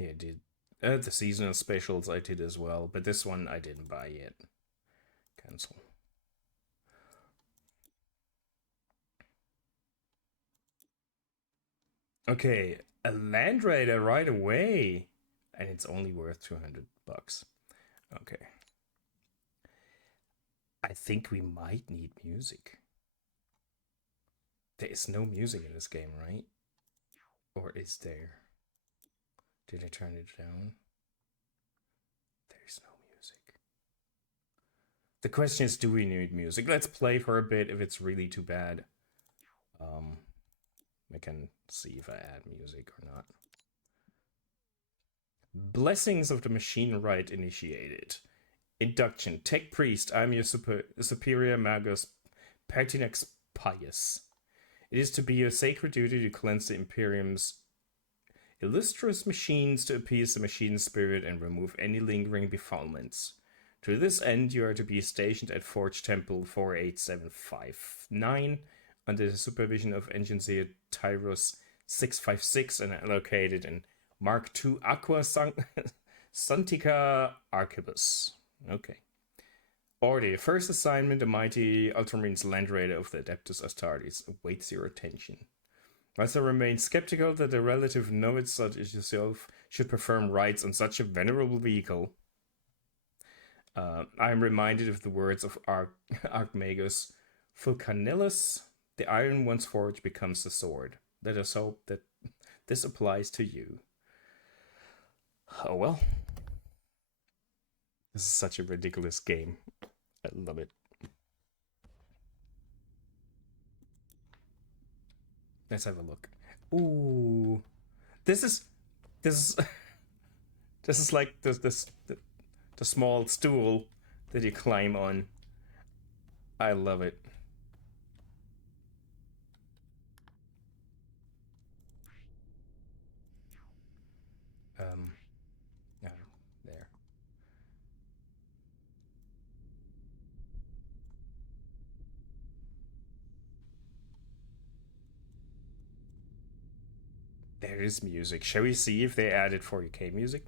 Yeah, I did. The seasonal specials I did as well, but this one I didn't buy yet. Cancel. Okay, a Land Raider right away, and it's only worth 200 bucks. Okay, I think we might need music. There is no music in this game, right? Or is there? Did I turn it down? There's no music. The question is, do we need music? Let's play for a bit. If it's really too bad, um, I can see if I add music or not. Blessings of the Machine Rite initiated. Induction. Tech Priest, I'm your superior Magus Pertinax Pius. It is to be your sacred duty to cleanse the Imperium's illustrious machines to appease the machine spirit and remove any lingering defilements. To this end, you are to be stationed at Forge Temple 48759 under the supervision of Engineer Tyrus 656 and allocated in Mark II Aqua Santica Archibus. Okay. Order. First assignment, the mighty Ultramarines Land Raider of the Adeptus Astartes awaits your attention. Whilst I remain skeptical that a relative novice such as yourself should perform rites on such a venerable vehicle, I am reminded of the words of Archmagus Vulcanellus, the iron once forged becomes the sword. Let us hope that this applies to you. Oh well. This is such a ridiculous game. I love it. Let's have a look. Ooh. This is this is this is like the small stool that you climb on. I love it. Um, oh, there. There is music. Shall we see if they added 40k music?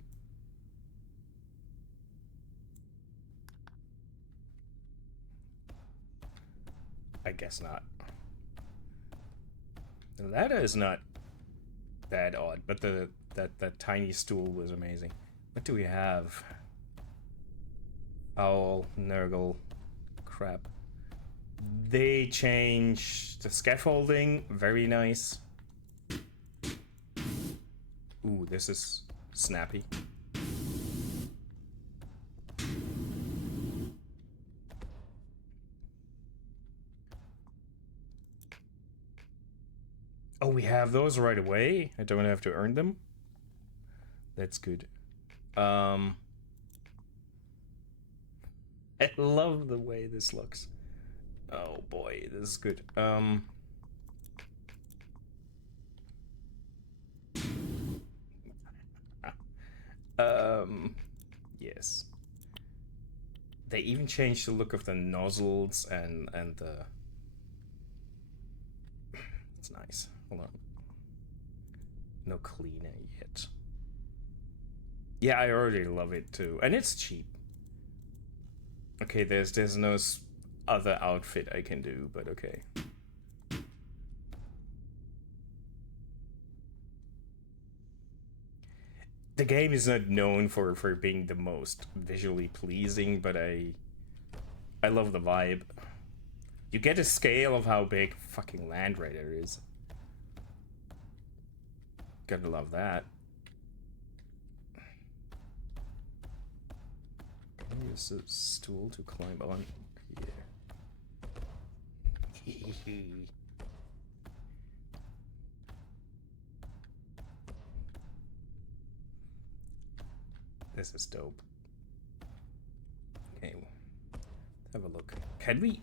I guess not. The ladder is not that odd, but that tiny stool was amazing. What do we have? Owl, Nurgle, crap. They changed the scaffolding. Very nice. Ooh, this is snappy. Oh, we have those right away. I don't have to earn them. That's good. I love the way this looks. Oh boy, this is good. Yes. They even changed the look of the nozzles and the. It's nice. Hold on. No cleaner yet. Yeah, I already love it too, and it's cheap. Okay, there's no other outfit I can do, but okay. The game is not known for being the most visually pleasing, but I love the vibe. You get a scale of how big fucking Land Raider is. Gotta love that. Use a stool to climb on. Yeah. This is dope. Okay, let's have a look. Can we,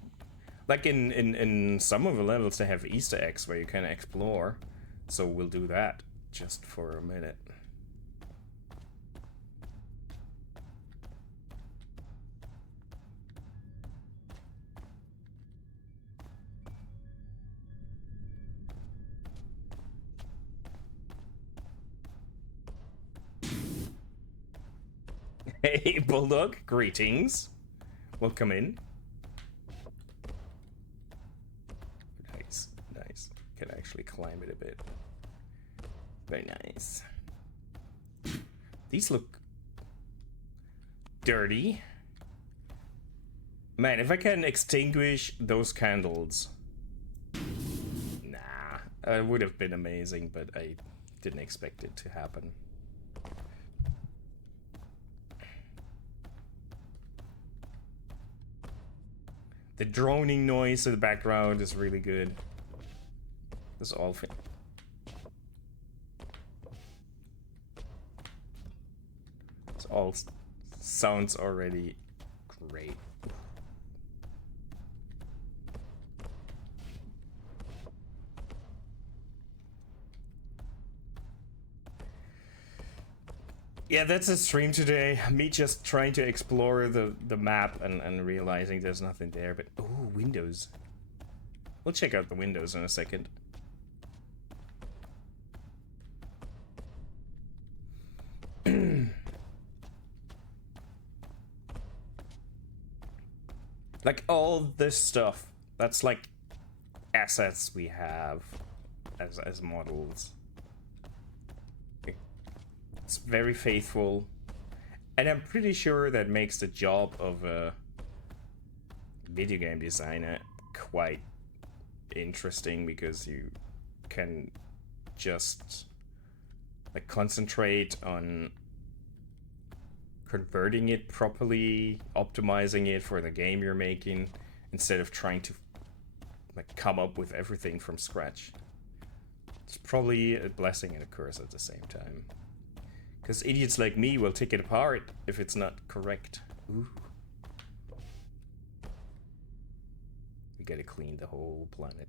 like in some of the levels, they have Easter eggs where you can explore. So we'll do that just for a minute. Hey, Bulldog, greetings. Welcome in. Nice, nice. Can actually climb it a bit. Very nice. These look dirty. Man, if I can extinguish those candles. Nah, it would have been amazing, but I didn't expect it to happen. The droning noise in the background is really good. This all This all sounds already great. Yeah, that's a stream today. Me just trying to explore the map and realizing there's nothing there. But oh, windows. We'll check out the windows in a second. Like all this stuff, that's like assets we have as models. It's very faithful, and I'm pretty sure that makes the job of a video game designer quite interesting, because you can just like concentrate on converting it properly, optimizing it for the game you're making, instead of trying to like come up with everything from scratch. It's probably a blessing and a curse at the same time. Because idiots like me will take it apart if it's not correct. Ooh. We gotta clean the whole planet.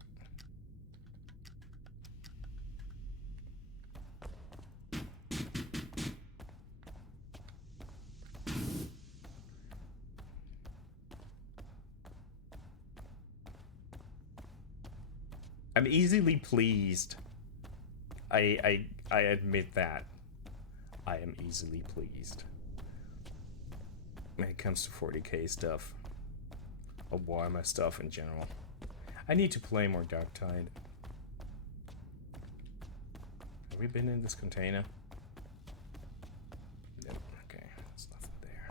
I'm easily pleased. I admit that. I am easily pleased when it comes to 40k stuff, or Warhammer stuff in general. I need to play more Dark Tide. Have we been in this container? No. Okay, there's nothing there.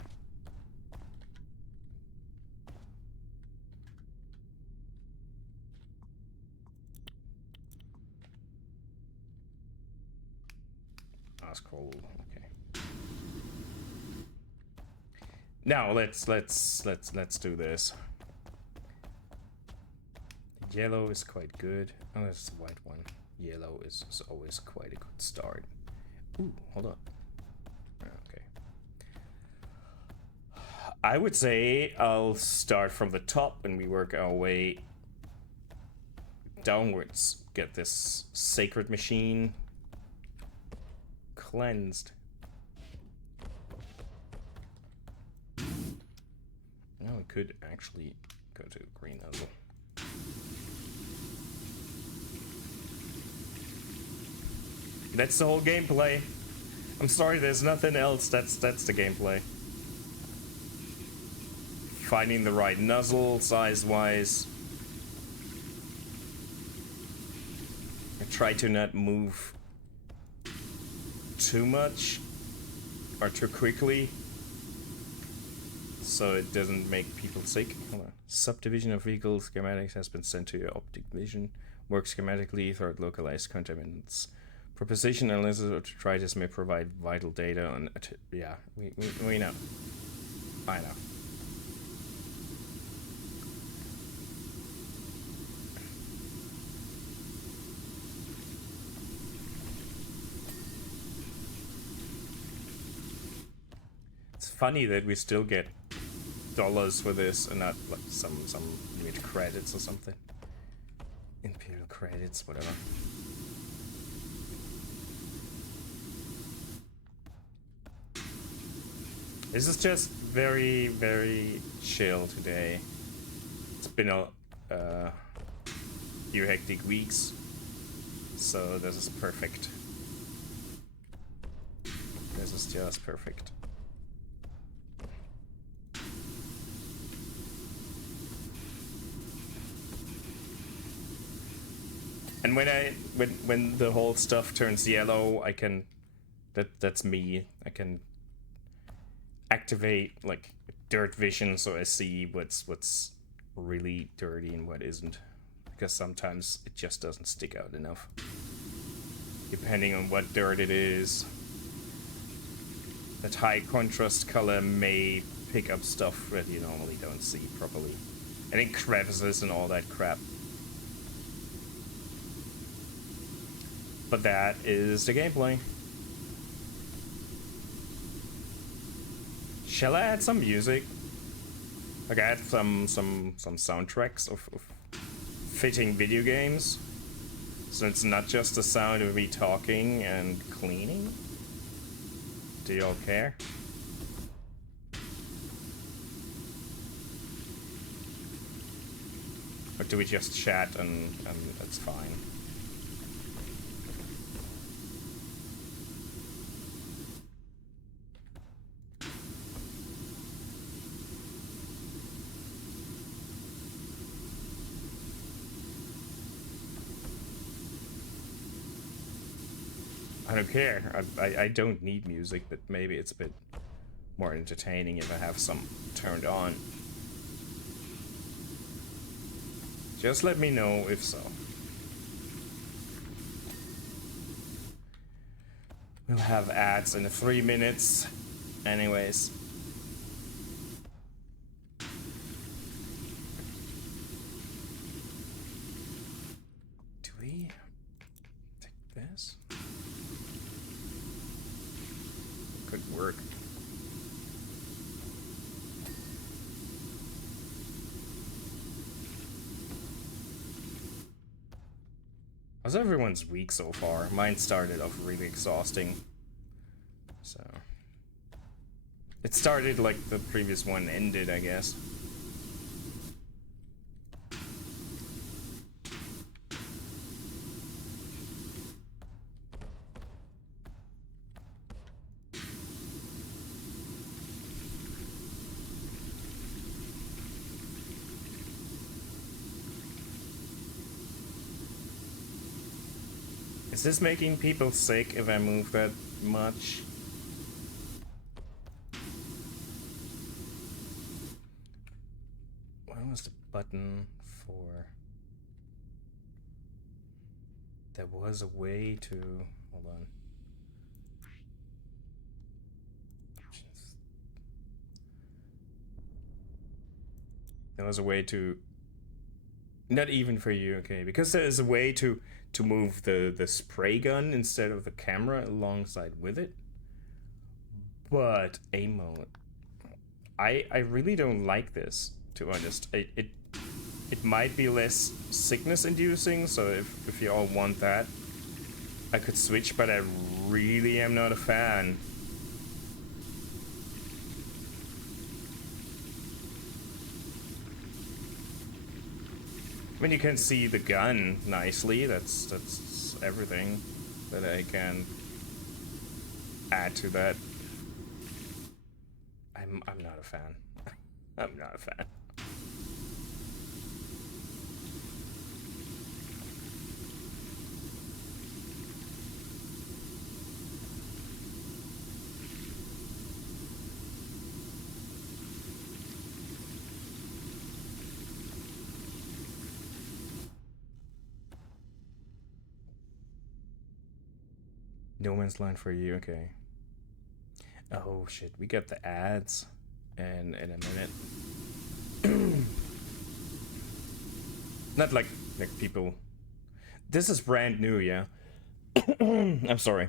Ah, scroll. Okay. Now let's do this. Yellow is quite good. Oh, there's the white one. Yellow is always quite a good start. Ooh, hold on. Okay. I would say I'll start from the top and we work our way downwards. Get this sacred machine cleansed. Now we could actually go to green nozzle. That's the whole gameplay. I'm sorry, there's nothing else. That's the gameplay. Finding the right nozzle size-wise. I try to not move too much or too quickly, so it doesn't make people sick. Hold on. Subdivision of vehicle schematics has been sent to your optic vision. Work schematically throughout localized contaminants. Proposition analysis of detritus may provide vital data on. Yeah, we know. I know. It's funny that we still get dollars for this and not like some weird credits or something. Imperial credits, whatever. This is just very, very chill today. It's been a few hectic weeks, so this is perfect. This is just perfect. And when the whole stuff turns yellow, I can that's me. I can activate like dirt vision, so I see what's really dirty and what isn't. Because sometimes it just doesn't stick out enough. Depending on what dirt it is. That high contrast color may pick up stuff that you normally don't see properly. And in crevices and all that crap. But that is the gameplay. Shall I add some music? Like add some soundtracks of fitting video games? So it's not just the sound of me talking and cleaning? Do y'all care? Or do we just chat and that's fine? I don't care. I don't need music, but maybe it's a bit more entertaining if I have some turned on. Just let me know if so. We'll have ads in 3 minutes. Anyways. Do we take this? Could work. How's everyone's week so far? Mine started off really exhausting. So it started like the previous one ended, I guess. Is this making people sick if I move that much? What was the button for? There was a way to... Hold on. There was a way to... Not even for you, okay. Because there is a way to move the spray gun instead of the camera alongside with it. But a mode, I really don't like this, to be honest. It might be less sickness inducing, so if you all want that, I could switch, but I really am not a fan. I mean, you can see the gun nicely. That's everything that I can add to that. I'm not a fan. I'm not a fan. No Man's Land for you, okay. Oh shit, we got the ads in a minute. Not like people. This is brand new, yeah. I'm sorry.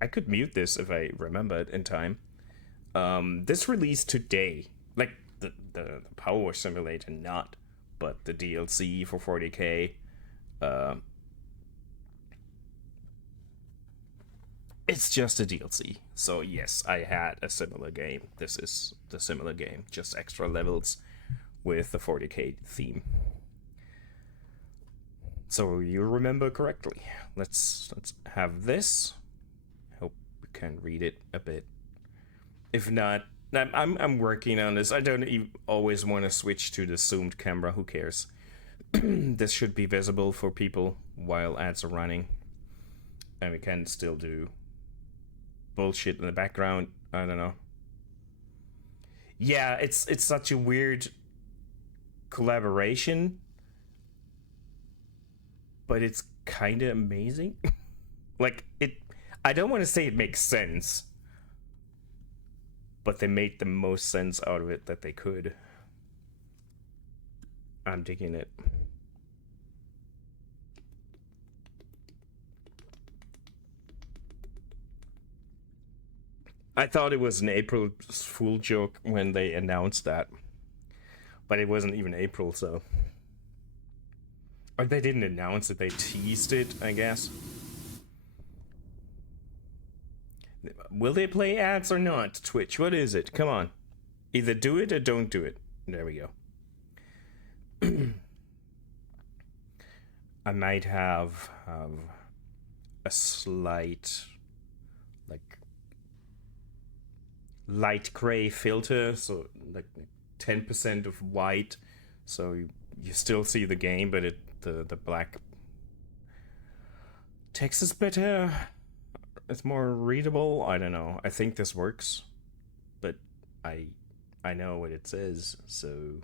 I could mute this if I remember it in time. This released today. Like the PowerWash simulator, not, but the DLC for 40k. It's just a DLC. So yes, I had a similar game. This is the similar game, just extra levels with the 40k theme. So you remember correctly. Let's have this. Hope we can read it a bit. If not, I'm working on this. I don't always want to switch to the zoomed camera. Who cares? this should be visible for people while ads are running. And we can still do bullshit in the background. I don't know. Yeah, it's such a weird collaboration, but it's kind of amazing. Like, I don't want to say it makes sense, but they made the most sense out of it that they could. I'm digging it. I thought it was an April Fool joke when they announced that, but it wasn't even April, so. Or they didn't announce it, they teased it, I guess. Will they play ads or not? Twitch, what is it? Come on. Either do it or don't do it. There we go. I might have a slight, like, light gray filter, so like 10% of white, so you still see the game, but the black text is better. It's more readable. I don't know. I think this works, but I know what it says, so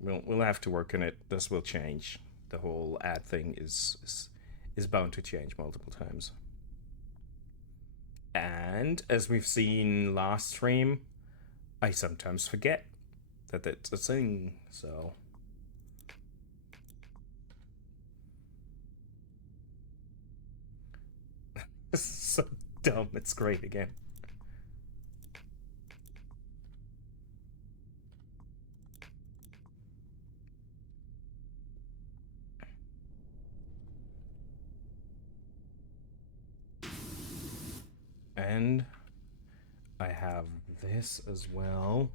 we'll have to work on it. This will change. The whole ad thing is bound to change multiple times. And as we've seen last stream, I sometimes forget that it's a thing, so. This is so dumb, it's great again. And I have this as well.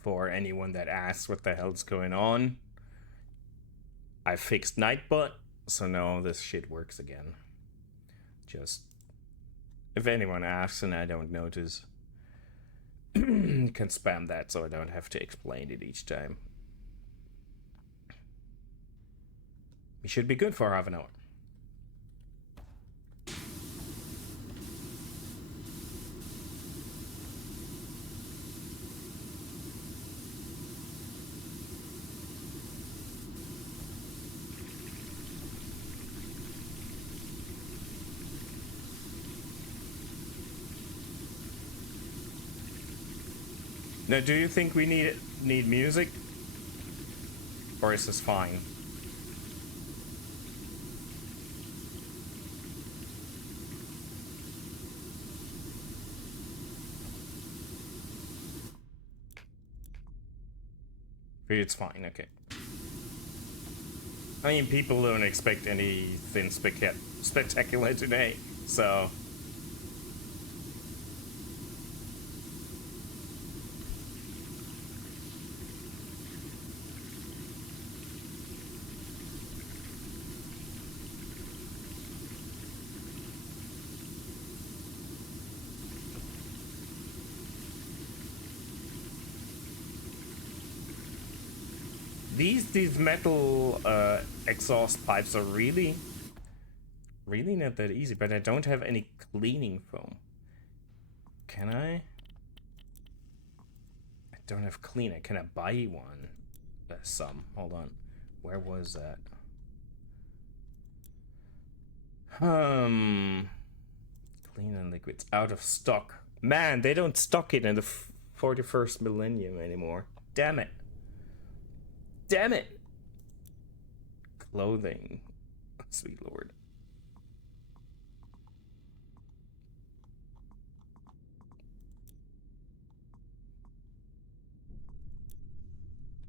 For anyone that asks what the hell's going on. I fixed Nightbot, so now this shit works again. Just, if anyone asks and I don't notice, you can spam that so I don't have to explain it each time. We should be good for half an hour. Now, do you think we need music? Or is this fine? It's fine, okay. I mean, people don't expect anything spectacular today, so... These metal exhaust pipes are really not that easy, but I don't have any cleaning foam. Can I? I don't have cleaner. Can I buy one? Some. Hold on. Where was that? Cleaner liquids out of stock. Man, they don't stock it in the 41st millennium anymore. Damn it. Damn it! Clothing. Sweet lord.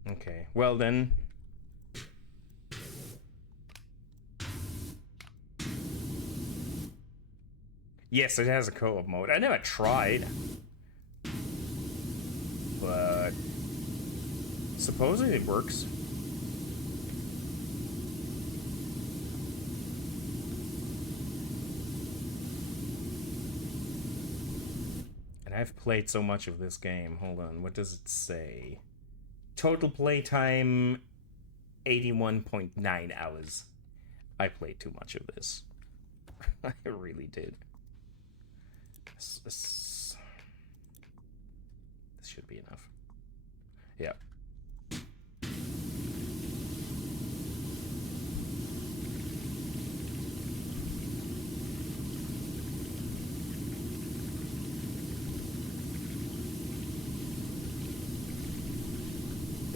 Okay, well then. Yes, it has a co-op mode. I never tried. But supposedly it works. And I've played so much of this game. Hold on, what does it say? Total playtime 81.9 hours. I played too much of this. I really did. This should be enough. Yeah.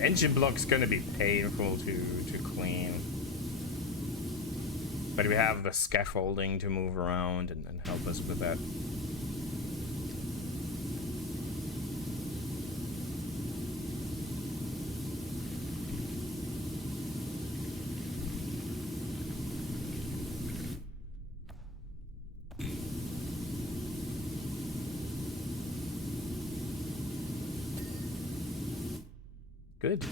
Engine block's gonna be painful to clean. But we have the scaffolding to move around and help us with that. Good.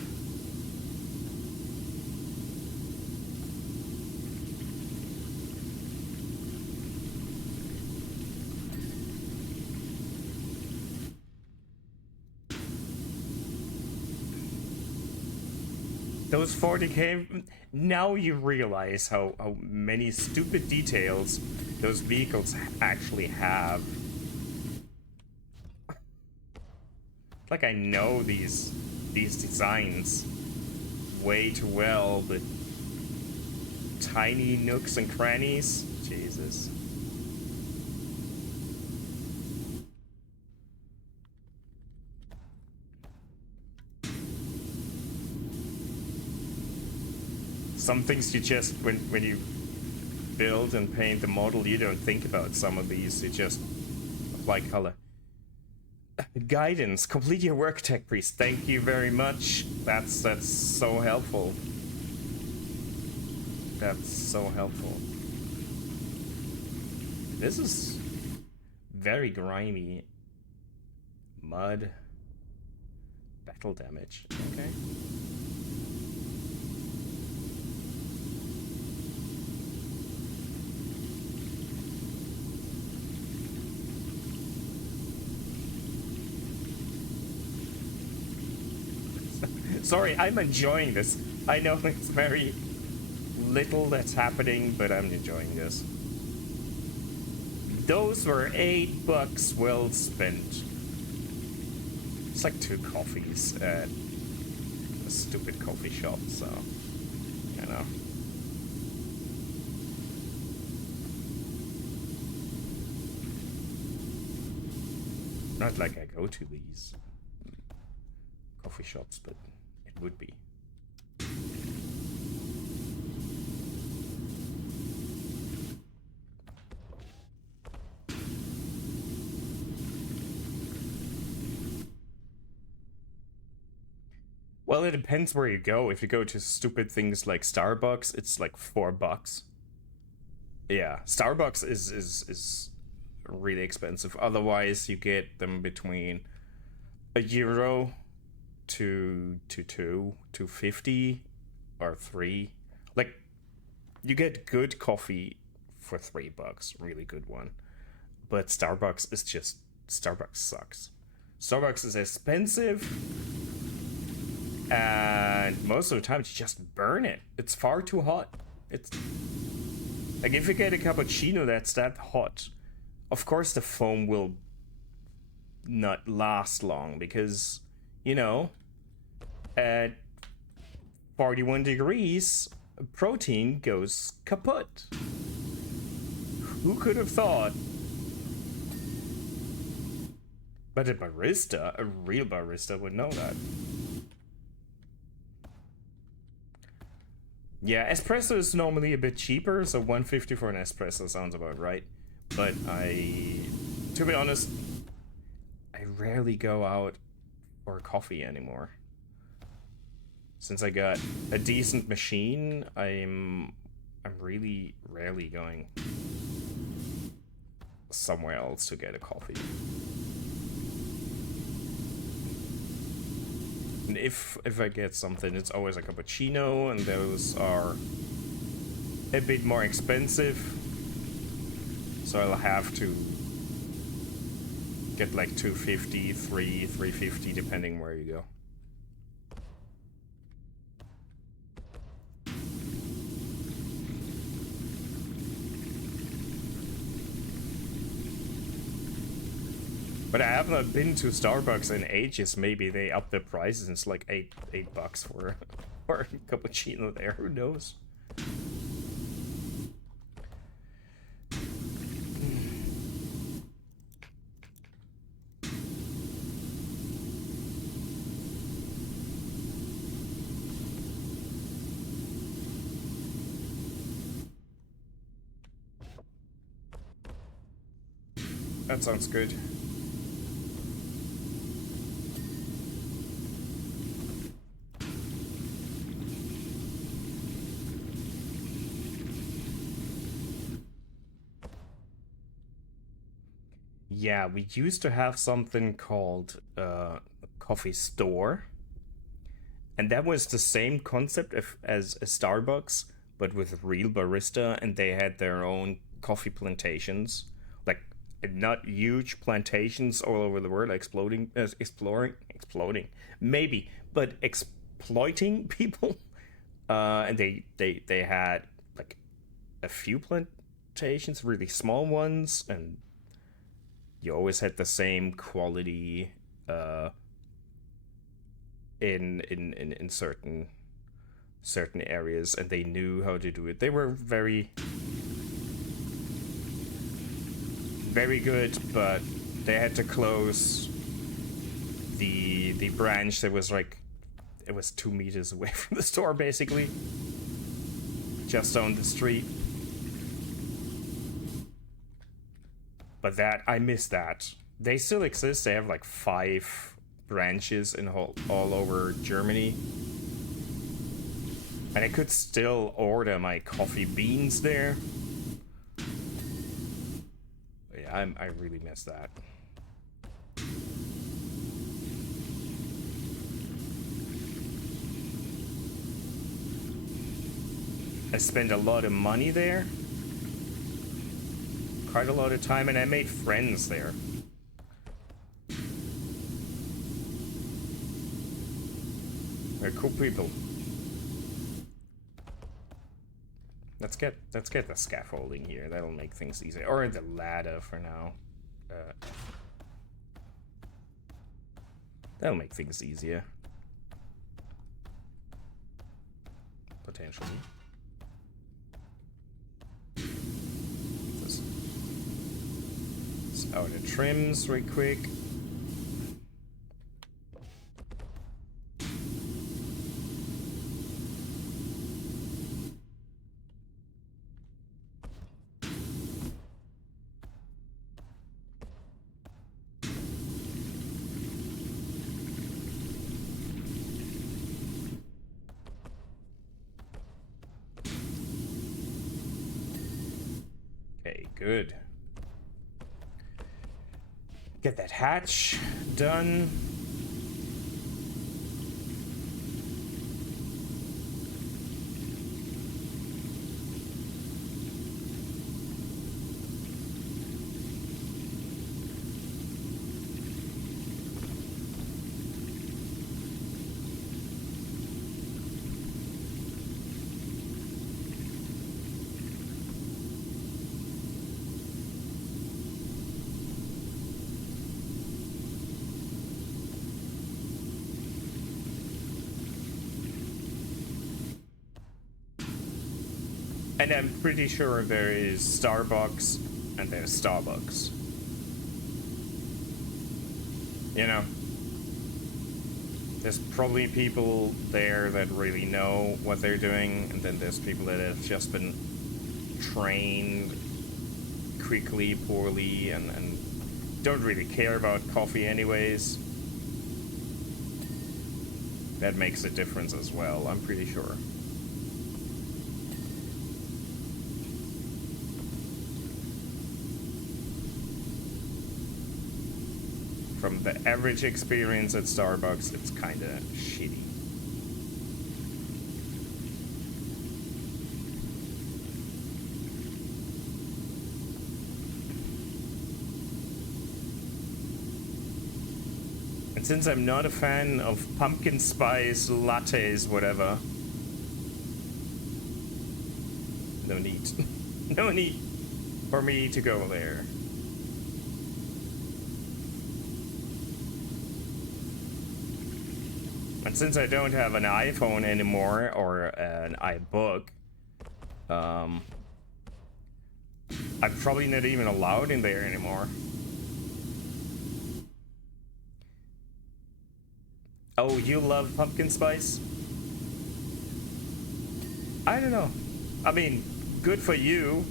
Those 40k, now you realize how many stupid details those vehicles actually have. Like I know these designs way too well, but tiny nooks and crannies, Jesus. Some things you just, when you build and paint the model, you don't think about some of these, you just apply color. Guidance, complete your work, Tech Priest. Thank you very much. That's so helpful. That's so helpful. This is very grimy. Mud. Battle damage. Okay. Sorry, I'm enjoying this. I know it's very little that's happening, but I'm enjoying this. Those were $8 well spent. It's like 2 coffees at a stupid coffee shop, so, you know. Not like I go to these coffee shops, but it would be. Well, it depends where you go. If you go to stupid things like Starbucks, it's like $4. Yeah, Starbucks is really expensive. Otherwise, you get them between €1 to 2.50 or 3. Like, you get good coffee for $3, really good one. But Starbucks is just, Starbucks sucks. Starbucks is expensive, and most of the time you just burn it. It's far too hot. It's like if you get a cappuccino that's that hot, of course the foam will not last long because, you know, at 41 degrees, protein goes kaput. Who could have thought? But a barista, a real barista, would know that. Yeah, espresso is normally a bit cheaper, so $1.50 for an espresso sounds about right. But to be honest, I rarely go out for coffee anymore. Since I got a decent machine, I'm really rarely going somewhere else to get a coffee. And if I get something, it's always a cappuccino, and those are a bit more expensive. So I'll have to get like $2.50, $3.50, depending where you go. But I have not been to Starbucks in ages. Maybe they upped the prices and it's like eight bucks for a cappuccino there. Who knows? That sounds good. Yeah, we used to have something called a coffee store. And that was the same concept as a Starbucks, but with real barista, and they had their own coffee plantations. Like, not huge plantations all over the world, exploding, maybe, but exploiting people. And they had like a few plantations, really small ones, and you always had the same quality in certain areas, and they knew how to do it. They were very good, but they had to close the branch that was like, it was 2 meters away from the store, basically, just down the street. But that, I miss that. They still exist. They have like 5 branches in all over Germany. And I could still order my coffee beans there. But yeah, I really miss that. I spent a lot of money there. Quite a lot of time, and I made friends there. They're cool people. Let's get the scaffolding here. That'll make things easier. Or the ladder for now. That'll make things easier. Potentially. Let's out the trims right quick. Good. Get that hatch done. And I'm pretty sure there is Starbucks and there's Starbucks. You know? There's probably people there that really know what they're doing, and then there's people that have just been trained quickly, poorly, and don't really care about coffee anyways. That makes a difference as well, I'm pretty sure. From the average experience at Starbucks, it's kinda shitty. And since I'm not a fan of pumpkin spice lattes, whatever, no need. No need for me to go there. And since I don't have an iPhone anymore or an iBook, I'm probably not even allowed in there anymore. Oh, you love pumpkin spice? I don't know. I mean, good for you.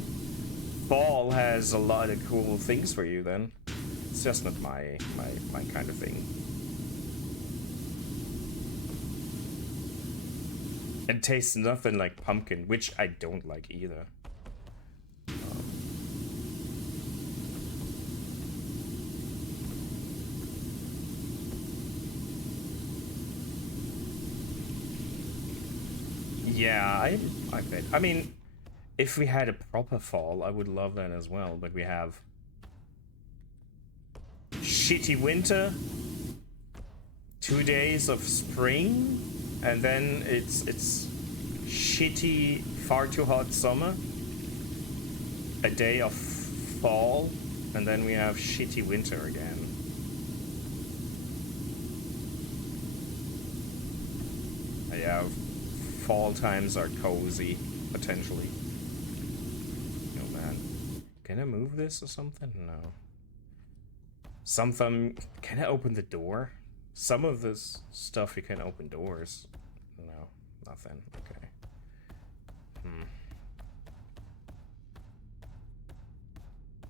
Fall has a lot of cool things for you then. It's just not my kind of thing. It tastes nothing like pumpkin, which I don't like either. Yeah, I bet. I mean, if we had a proper fall, I would love that as well, but we have shitty winter, 2 days of spring, and then it's shitty, far too hot summer, a day of fall, and then we have shitty winter again. Yeah, fall times are cozy, potentially. Oh man. Can I move this or something? No. Something. Can I open the door? Some of this stuff you can open doors. No, nothing. Okay.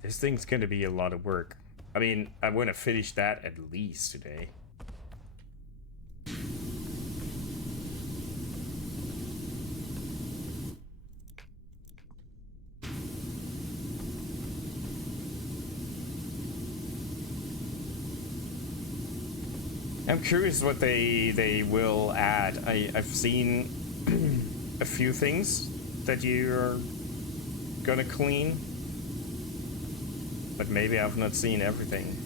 This thing's gonna be a lot of work. I mean, I want to finish that at least today. I'm curious what they will add. I've seen a few things that you're gonna clean, but maybe I've not seen everything.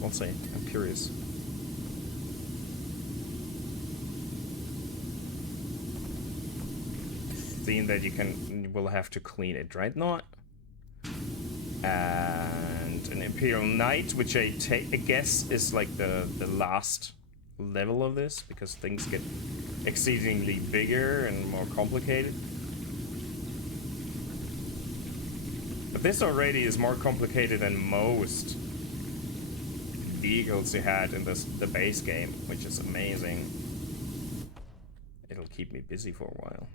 We'll see. I'm curious. Seeing that you will have to clean a dreadnought and an Imperial Knight, which I guess is like the last level of this, because things get exceedingly bigger and more complicated. But this already is more complicated than most vehicles you had in the base game, which is amazing. It'll keep me busy for a while.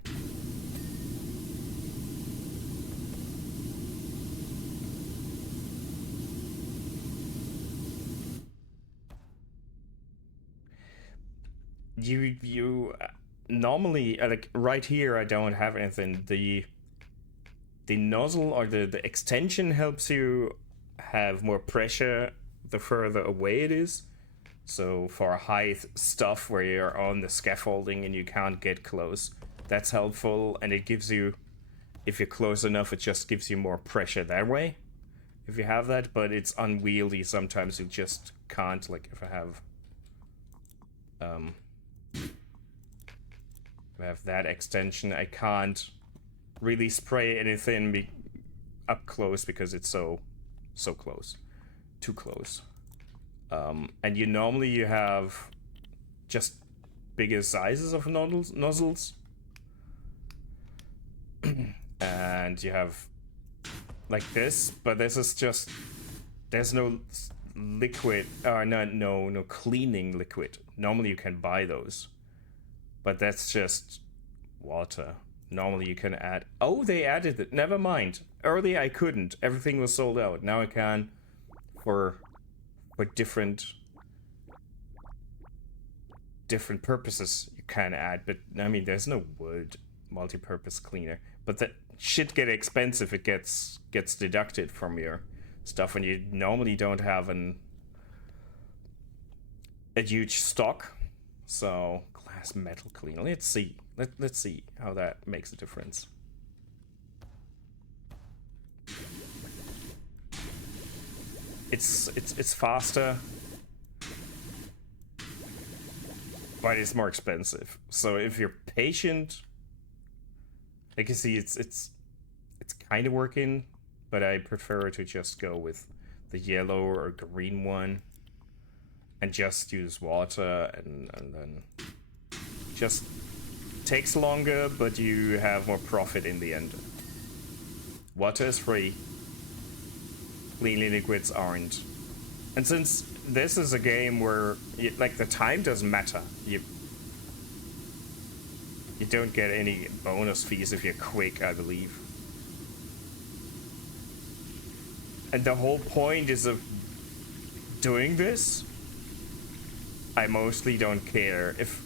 You normally, like right here I don't have anything. The nozzle or the extension helps you have more pressure the further away it is. So for high stuff where you're on the scaffolding and you can't get close, that's helpful, and it gives you, if you're close enough, it just gives you more pressure that way if you have that. But it's unwieldy sometimes. You just can't, like if I have that extension, I can't really spray anything up close because it's so close, too close. And normally you have just bigger sizes of nozzles, and you have like this, but this is just, there's no liquid, no cleaning liquid. Normally you can buy those, but that's just water. Normally you can add, oh, they added it, never mind. Earlier I couldn't, everything was sold out. Now I can for different purposes you can add. But I mean, there's no wood multi-purpose cleaner, but that shit get expensive. It gets deducted from your stuff, and you normally don't have a huge stock. So glass metal cleaner, let's see how that makes a difference. It's faster, but it's more expensive. So if you're patient, like you see, it's kind of working, but I prefer to just go with the yellow or green one and just use water, and then just takes longer, but you have more profit in the end. Water is free. Clean liquids aren't. And since this is a game where like the time doesn't matter, you don't get any bonus fees if you're quick, I believe. And the whole point is of doing this. I mostly don't care if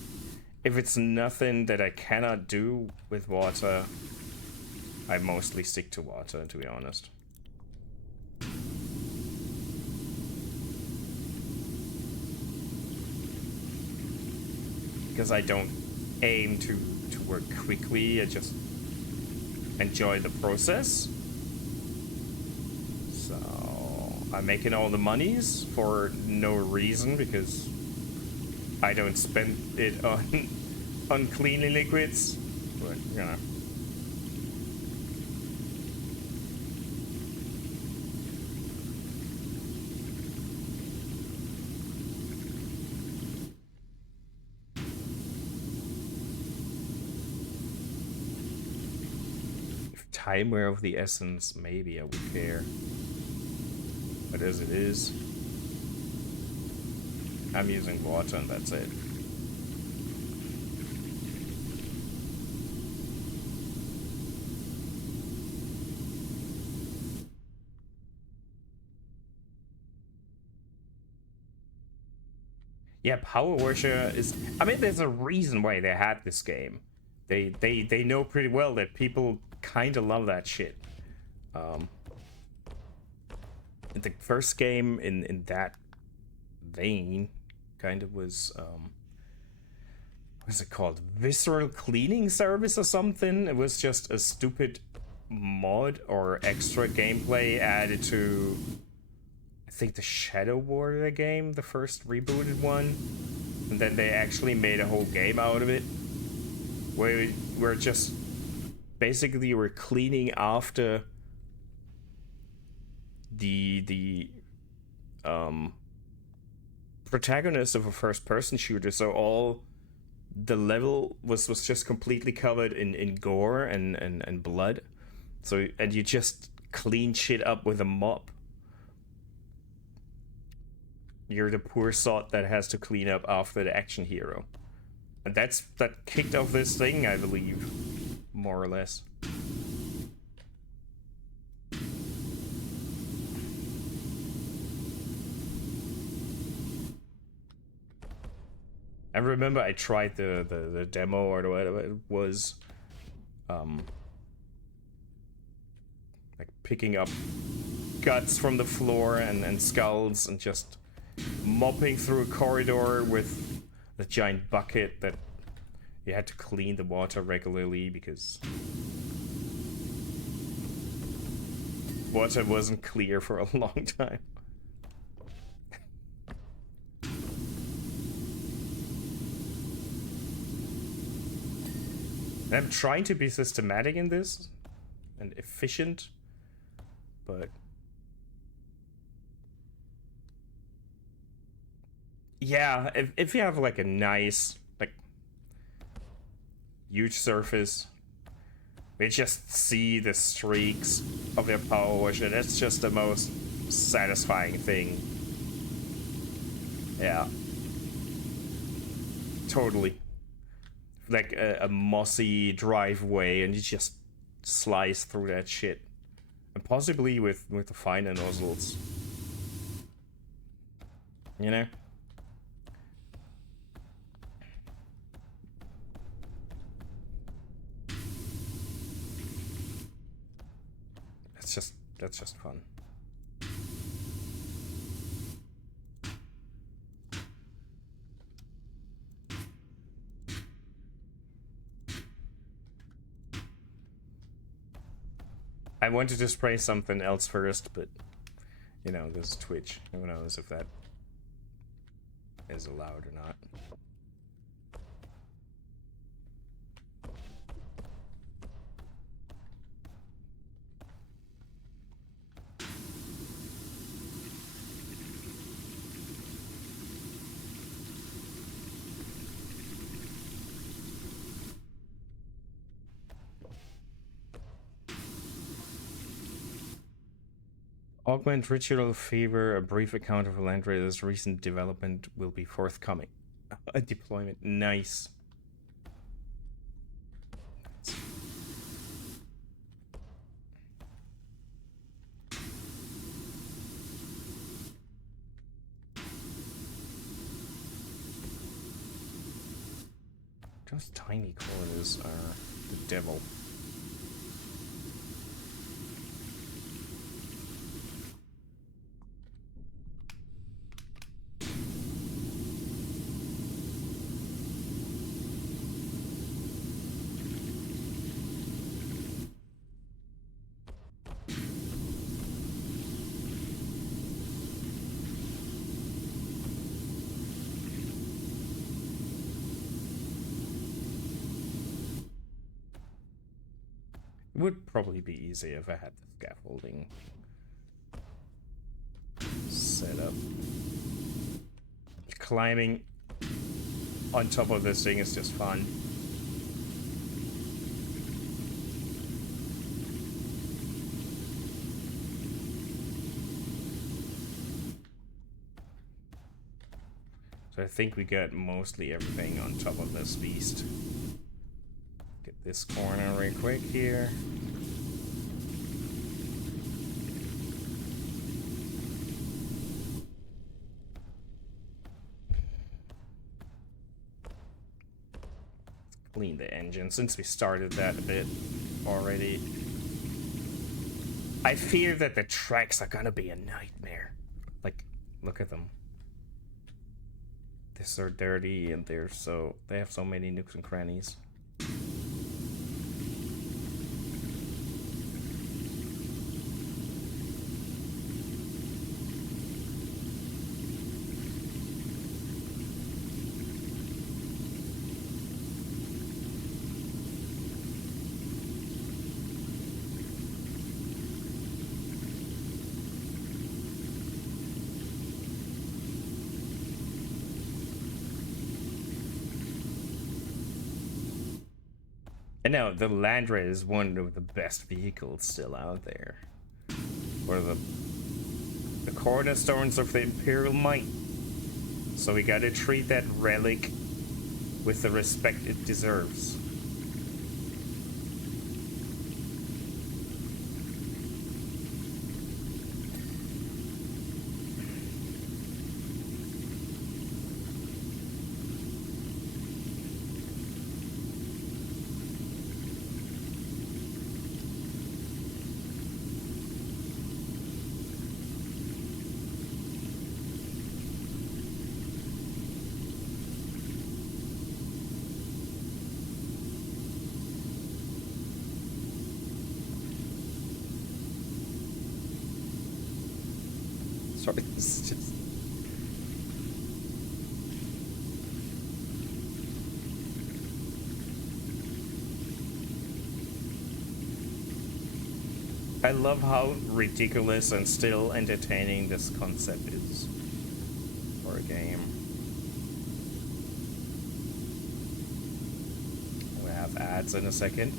it's nothing that I cannot do with water. I mostly stick to water, to be honest. Because I don't aim to work quickly, I just enjoy the process. So I'm making all the monies for no reason, because I don't spend it on cleaning liquids, but you know. Time were of the essence, maybe I would care. But as it is, I'm using water and that's it. Yeah, PowerWash is... I mean, there's a reason why they had this game. They know pretty well that people kind of love that shit. The first game in that vein kind of was what's it called? Visceral Cleaning Service or something? It was just a stupid mod or extra gameplay added to, I think, the Shadow Warrior game, the first rebooted one. And then they actually made a whole game out of it. Where we're just basically we're cleaning after the protagonist of a first-person shooter, so all the level was just completely covered in gore and blood. So, and you just clean shit up with a mop. You're the poor sod that has to clean up after the action hero. And that kicked off this thing, I believe, more or less. I remember I tried the demo or whatever it was, like picking up guts from the floor and skulls and just mopping through a corridor with the giant bucket that you had to clean the water regularly because water wasn't clear for a long time. And I'm trying to be systematic in this and efficient, but yeah, if you have like a nice, like, huge surface, we just see the streaks of your PowerWash, and that's just the most satisfying thing. Yeah. Totally. Like a mossy driveway, and you just slice through that shit. And possibly with the finer nozzles. You know? That's just fun. I wanted to spray something else first, but you know, this is Twitch. Who knows if that is allowed or not. Augment Ritual Fever, a brief account of Landra's recent development will be forthcoming. A deployment, nice. Those tiny corners are the devil. It would probably be easier if I had the scaffolding set up. Climbing on top of this thing is just fun. So I think we got mostly everything on top of this beast. Get this corner real quick here. Clean the engine since we started that a bit already. I fear that the tracks are gonna be a nightmare. Like, look at them. They're so dirty and they have so many nooks and crannies. And now the Landra is one of the best vehicles still out there. One of the cornerstones of the Imperial might. So we gotta treat that relic with the respect it deserves. Sorry, it's just... I love how ridiculous and still entertaining this concept is for a game. We'll have ads in a second.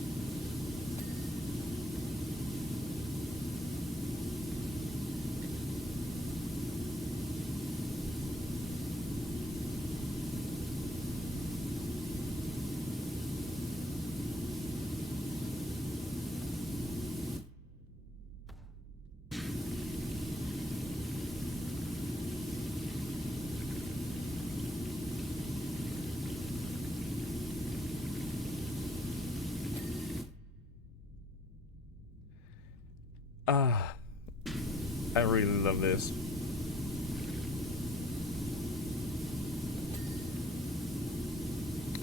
I really love this.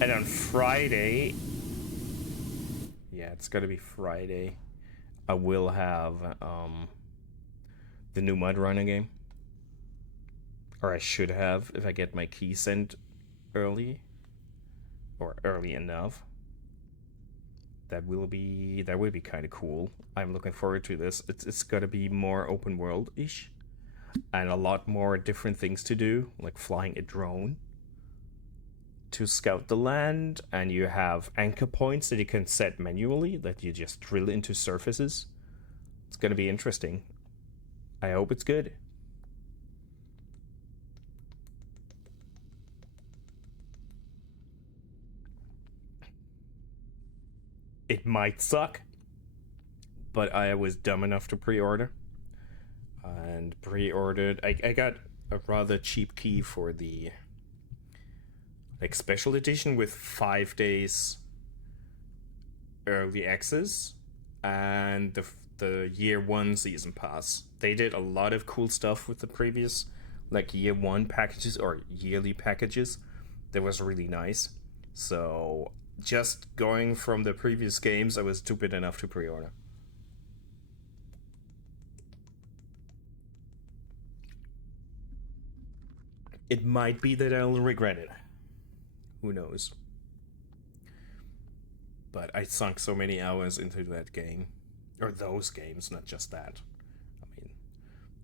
And on Friday, yeah, it's gotta be Friday, I will have the new Mud Runner game. Or I should have if I get my key sent early. Or early enough. That will be kind of cool. I'm looking forward to this. It's gotta be more open world-ish. And a lot more different things to do, like flying a drone to scout the land, and you have anchor points that you can set manually that you just drill into surfaces. It's gonna be interesting. I hope it's good. It might suck, but I was dumb enough to pre-order. And pre-ordered. I got a rather cheap key for the like special edition with 5 days early access and the year one season pass. They did a lot of cool stuff with the previous like year one packages or yearly packages. That was really nice. So just going from the previous games, I was stupid enough to pre-order. It might be that I'll regret it. Who knows? But I sunk so many hours into that game. Or those games, not just that. I mean,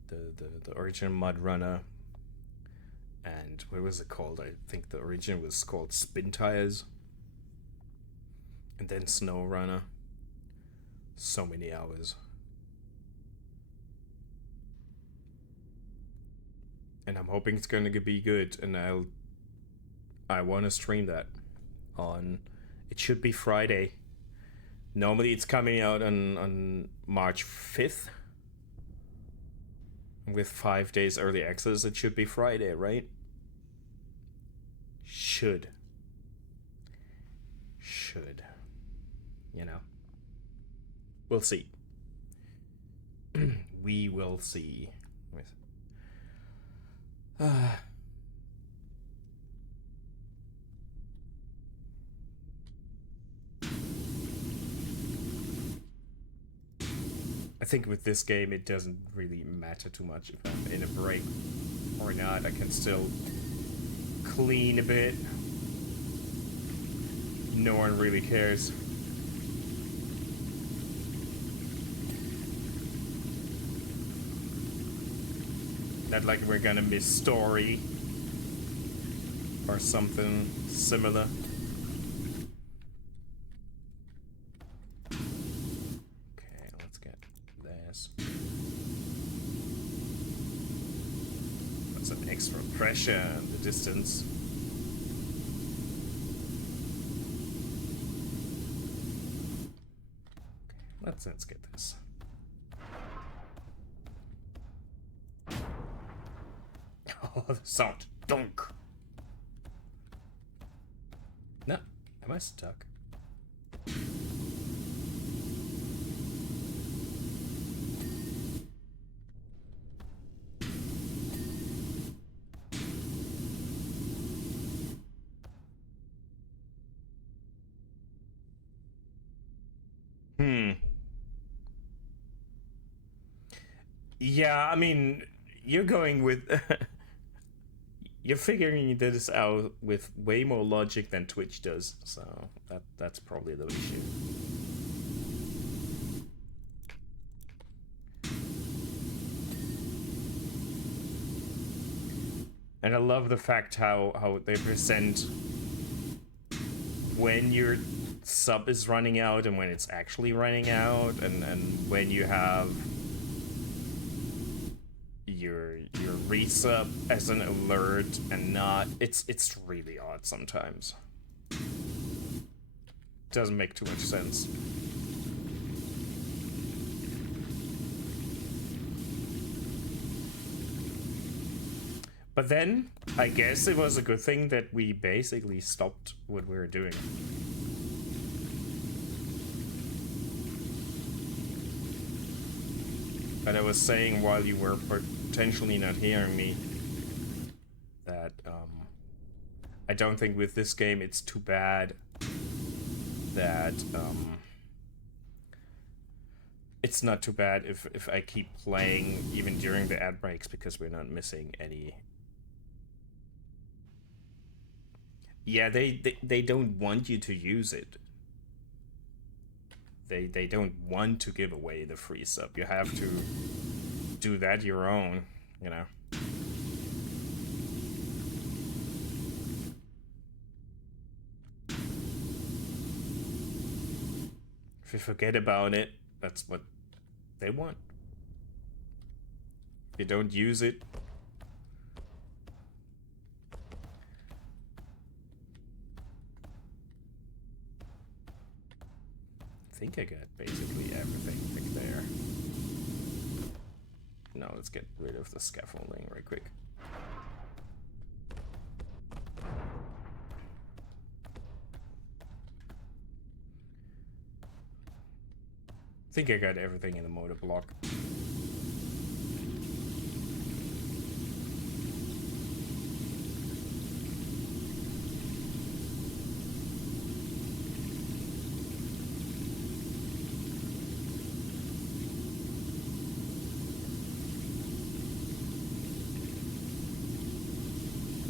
the original Mud Runner. And what was it called? I think the original was called Spin Tires. And then Snow Runner. So many hours. And I'm hoping it's going to be good, and I want to stream that on. It should be Friday. Normally it's coming out on March 5th. With 5 days early access, it should be Friday, right? Should. You know. We'll see. We will see. I think with this game it doesn't really matter too much if I'm in a break or not. I can still clean a bit. No one really cares. Not like we're gonna miss story or something similar. Okay, let's get this. Got some extra pressure in the distance. Okay, let's get this. Oh, the sound. Dunk. No, am I stuck? Yeah, I mean, you're going with... You're figuring this out with way more logic than Twitch does, so that's probably the issue. And I love the fact how they present when your sub is running out and when it's actually running out, and when you have your resub as an alert and not. It's really odd sometimes. Doesn't make too much sense. But then, I guess it was a good thing that we basically stopped what we were doing. But I was saying while you were potentially not hearing me that I don't think with this game it's too bad that it's not too bad if I keep playing even during the ad breaks, because we're not missing any. Yeah, they don't want you to use it. They don't want to give away the free sub. You have to do that your own, you know. If you forget about it, that's what they want. If you don't use it, I think I got basically everything right there. Now let's get rid of the scaffolding right quick. I think I got everything in the motor block.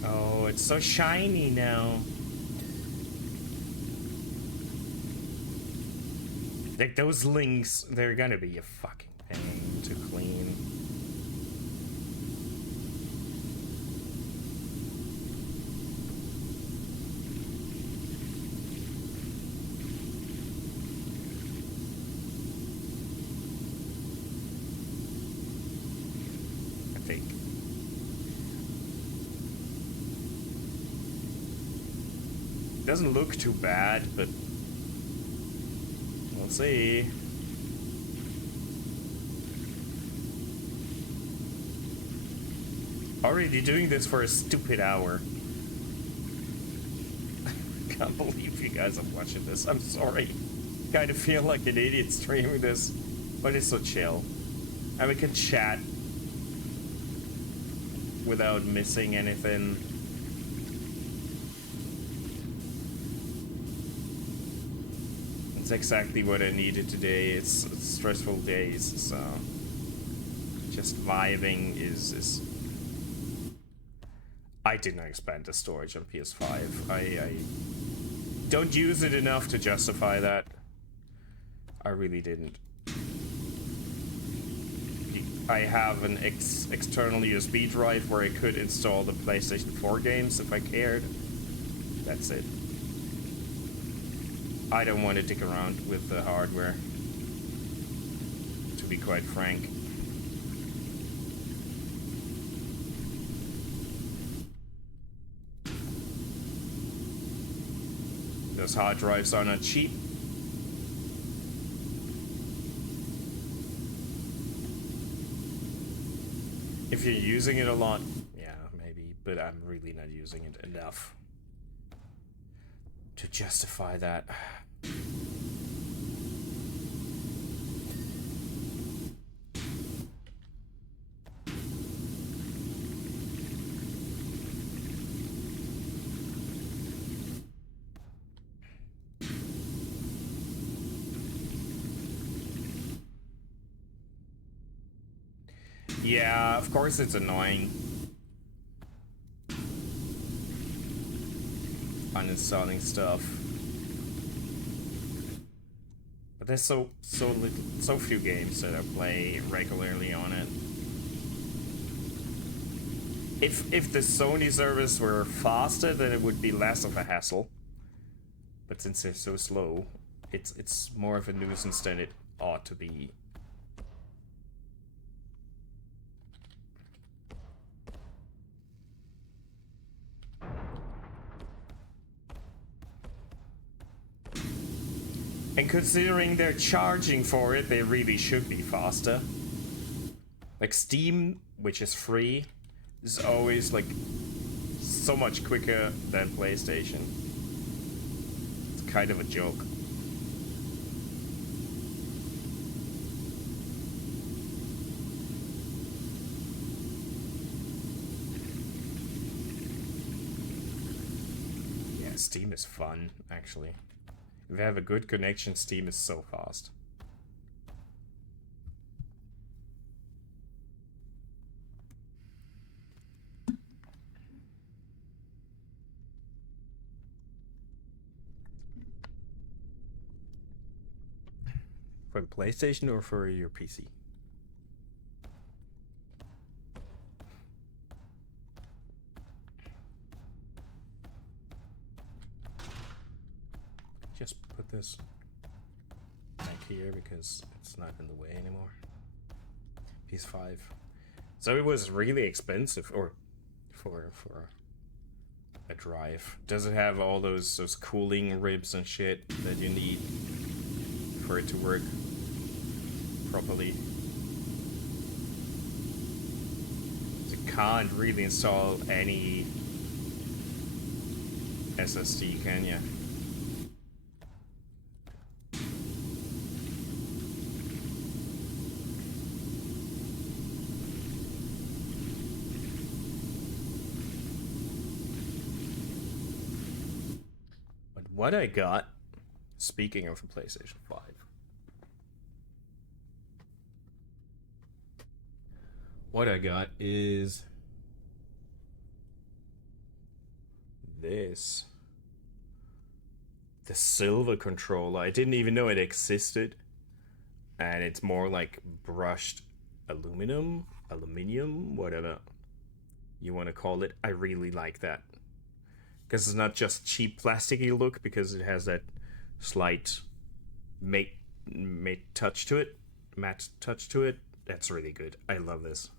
Oh, it's so shiny now. Like, those links, they're gonna be a fucking pain to clean. I think. It doesn't look too bad, but we'll see. Already doing this for a stupid hour. I can't believe you guys are watching this. I'm sorry. Kind of feel like an idiot streaming this, but it's so chill. And we can chat without missing anything. It's exactly what I needed today. It's stressful days, so just vibing is. I did not expand the storage on PS5. I don't use it enough to justify that. I really didn't. I have an external USB drive where I could install the PlayStation 4 games if I cared. That's it. I don't want to dick around with the hardware, to be quite frank. Those hard drives are not cheap. If you're using it a lot, yeah, maybe, but I'm really not using it enough to justify that. Yeah, of course it's annoying. Uninstalling stuff. But there's so few games that I play regularly on it. If the Sony service were faster, then it would be less of a hassle. But since they're so slow, it's more of a nuisance than it ought to be. And considering they're charging for it, they really should be faster. Like Steam, which is free, is always like so much quicker than PlayStation. It's kind of a joke. Yeah, Steam is fun, actually. If you have a good connection, Steam is so fast. For the PlayStation or for your PC? Just put this back here because it's not in the way anymore. PS5. So it was really expensive, or for a drive. Does it have all those cooling ribs and shit that you need for it to work properly? So you can't really install any SSD, can you? But what I got, speaking of the PlayStation 5, what I got is this. The silver controller. I didn't even know it existed. And it's more like brushed aluminum, whatever you want to call it. I really like that. Because it's not just cheap plasticky look, because it has that slight matte touch to it. That's really good. I love this.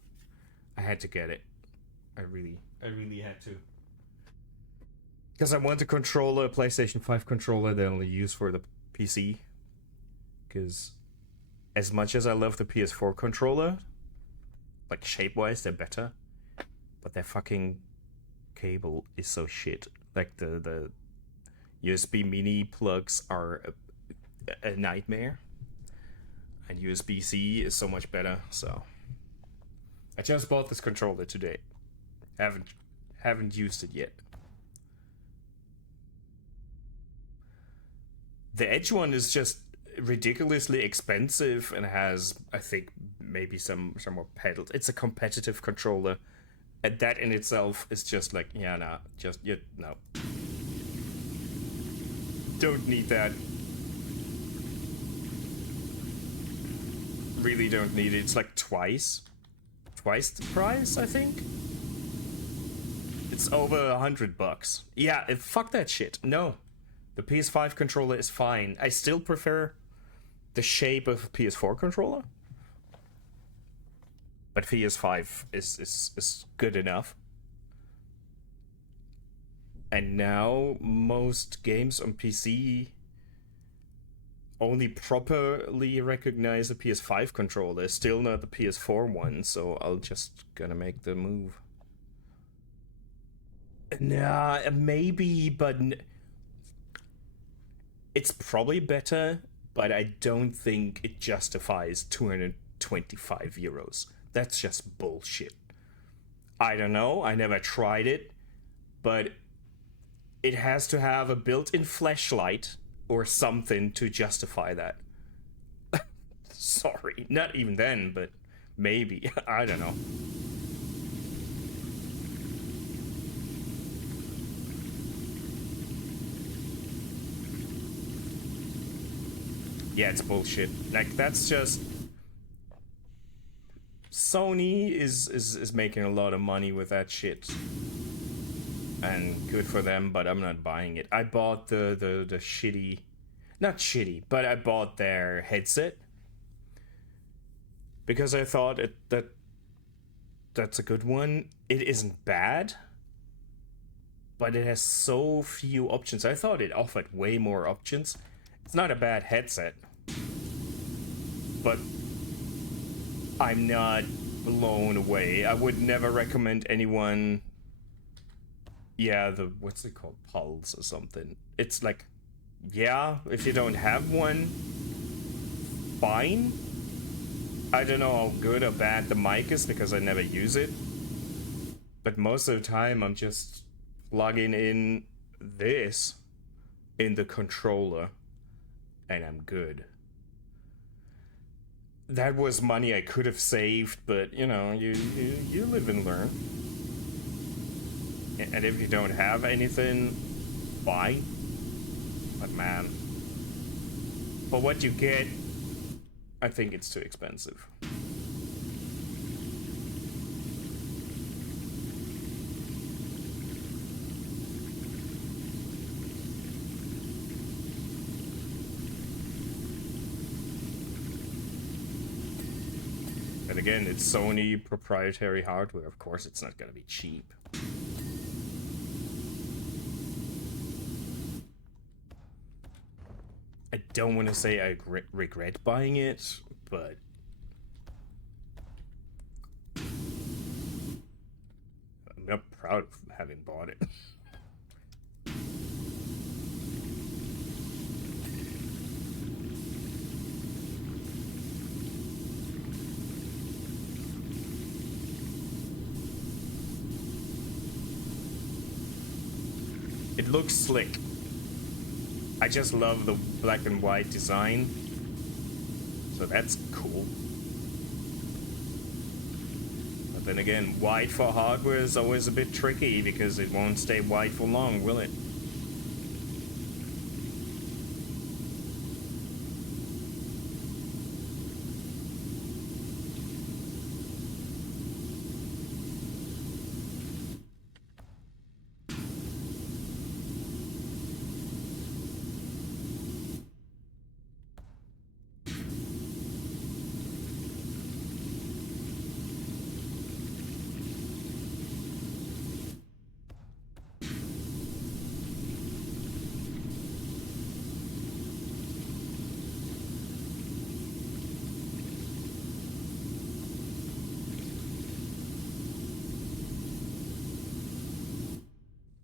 I had to get it. I really had to. Because I want a controller, a PlayStation 5 controller that I'll use for the PC. Because as much as I love the PS4 controller, like shape-wise, they're better. But their fucking cable is so shit. Like the USB mini plugs are a nightmare. And USB-C is so much better, so. I just bought this controller today. Haven't used it yet. The Edge one is just ridiculously expensive and has, I think, maybe some more pedals. It's a competitive controller, and that in itself is just like, yeah, nah, no. Don't need that. Really don't need it. It's like twice the price, I think. It's over $100. Yeah, fuck that shit. No. The PS5 controller is fine. I still prefer the shape of a PS4 controller. But PS5 is good enough. And now most games on PC only properly recognize a PS5 controller, still not the PS4 one, so I'll just gonna make the move. Nah, maybe, but it's probably better, but I don't think it justifies 225 euros. That's just bullshit. I don't know, I never tried it, but it has to have a built-in flashlight or something to justify that. Sorry, not even then, but maybe. I don't know. Yeah, it's bullshit. Like, that's just... Sony is making a lot of money with that shit. And good for them, but I'm not buying it. I bought the shitty... Not shitty, but I bought their headset. Because I thought that's a good one. It isn't bad. But it has so few options. I thought it offered way more options. It's not a bad headset. But I'm not blown away. I would never recommend anyone... Yeah, what's it called? Pulse or something. It's like, yeah, if you don't have one, fine. I don't know how good or bad the mic is because I never use it. But most of the time I'm just plugging in this in the controller and I'm good. That was money I could have saved, but you know, you live and learn. And if you don't have anything, fine. But man, for what you get, I think it's too expensive. But again, it's Sony proprietary hardware. Of course, it's not gonna be cheap. I don't want to say I regret buying it, but I'm not proud of having bought it. It looks slick. I just love the black and white design, so that's cool. But then again, white for hardware is always a bit tricky because it won't stay white for long, will it?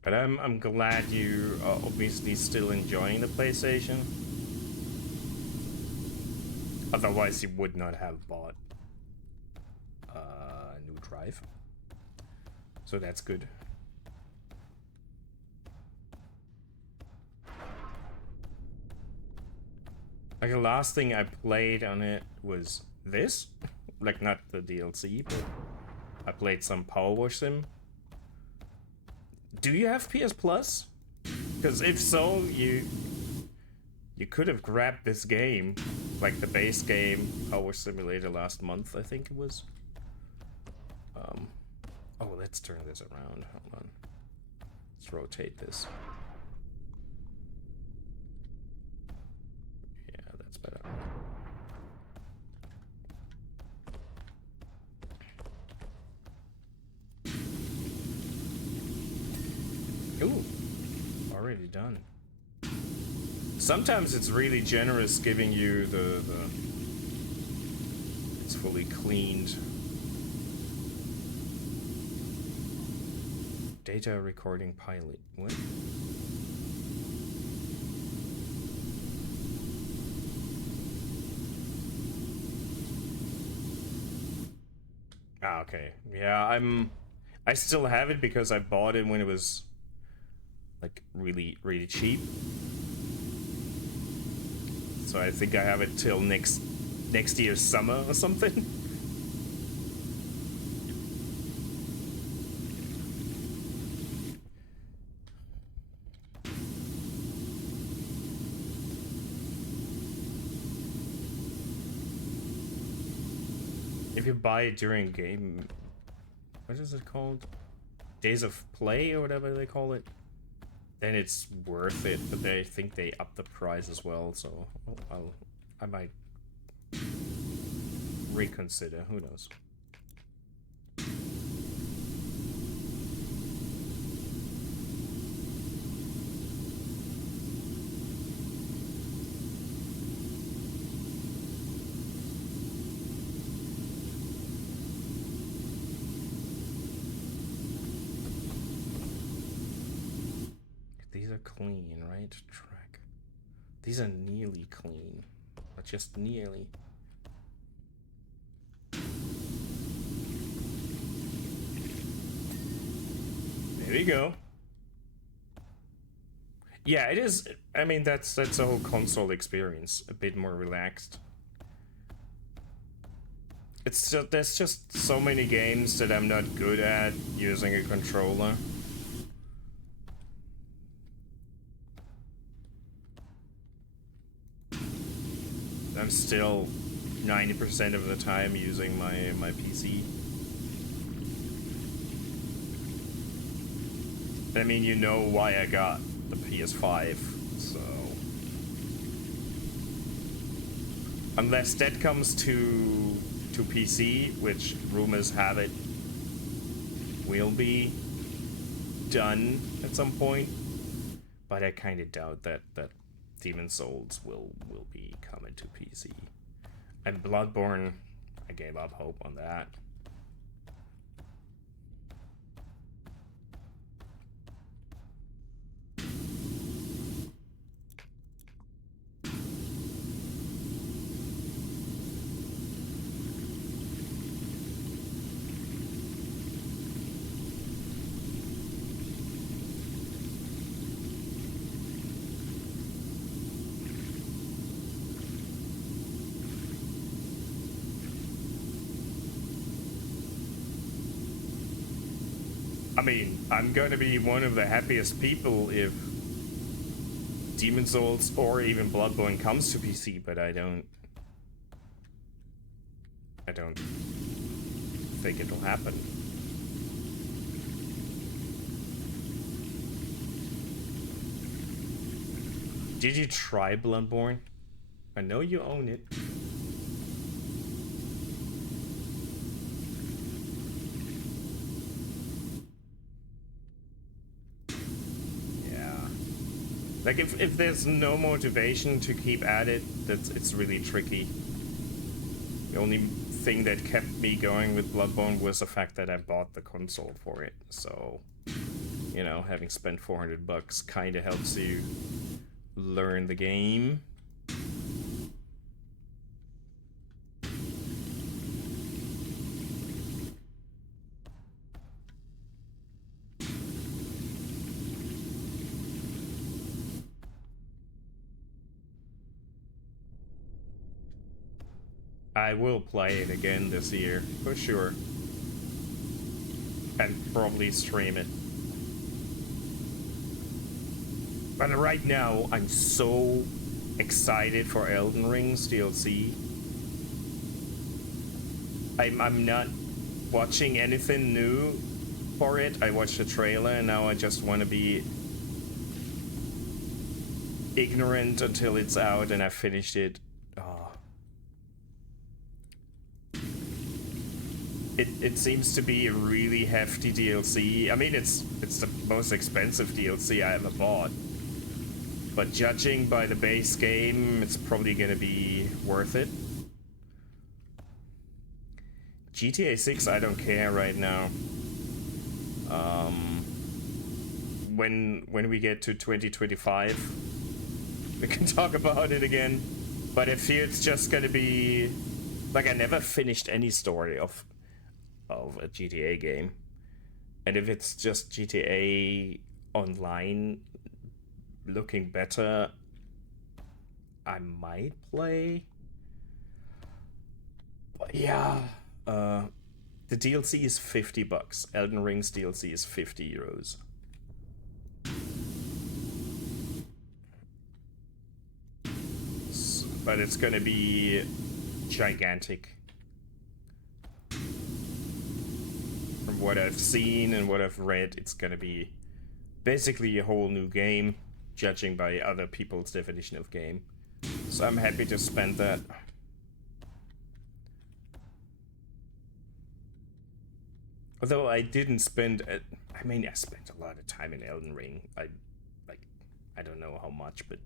But I'm glad you are obviously still enjoying the PlayStation. Otherwise, you would not have bought a new drive. So that's good. Like the last thing I played on it was this. Like not the DLC, but I played some PowerWash sim. Do you have PS Plus? Because if so, you could have grabbed this game, like the base game, Power Simulator last month, I think it was. Oh, let's turn this around. Hold on. Let's rotate this. Yeah, that's better. Ooh, already done. Sometimes it's really generous giving you the it's fully cleaned. Data recording pilot. What? Ah, okay. Yeah, I still have it because I bought it when it was like really cheap. So I think I have it till next year's summer or something. If you buy it during game, what is it called? Days of play or whatever they call it, then it's worth it. But I think they up the price as well, so I might reconsider. Who knows? Clean, right? Track. These are nearly clean, but just nearly. There we go. Yeah, it is. I mean, that's the whole console experience. A bit more relaxed. It's just, there's just so many games that I'm not good at using a controller. I'm still 90% of the time using my PC. I mean, you know why I got the PS5, so... Unless that comes to to PC, which rumors have it will be done at some point. But I kind of doubt that Demon's Souls will be coming to PC. And Bloodborne, I gave up hope on that. I mean, I'm gonna be one of the happiest people if Demon's Souls or even Bloodborne comes to PC, but I don't think it'll happen. Did you try Bloodborne? I know you own it. Like, if there's no motivation to keep at it, it's really tricky. The only thing that kept me going with Bloodborne was the fact that I bought the console for it. So, you know, having spent $400 kind of helps you learn the game. I will play it again this year, for sure. And probably stream it. But right now, I'm so excited for Elden Ring's DLC. I'm not watching anything new for it. I watched the trailer and now I just want to be ignorant until it's out and I finished it. It seems to be a really hefty DLC. I mean, it's the most expensive DLC I ever bought. But judging by the base game, it's probably gonna be worth it. GTA 6, I don't care right now. When we get to 2025, we can talk about it again. But I feel it's just gonna be like I never finished any story of a GTA game, and if it's just GTA Online looking better, I might play. But yeah, the DLC is $50. Elden Ring's DLC is €50. But it's gonna be gigantic. From what I've seen and what I've read, it's gonna be basically a whole new game, judging by other people's definition of game. So I'm happy to spend that. Although I didn't spend I mean, I spent a lot of time in Elden Ring. I don't know how much, but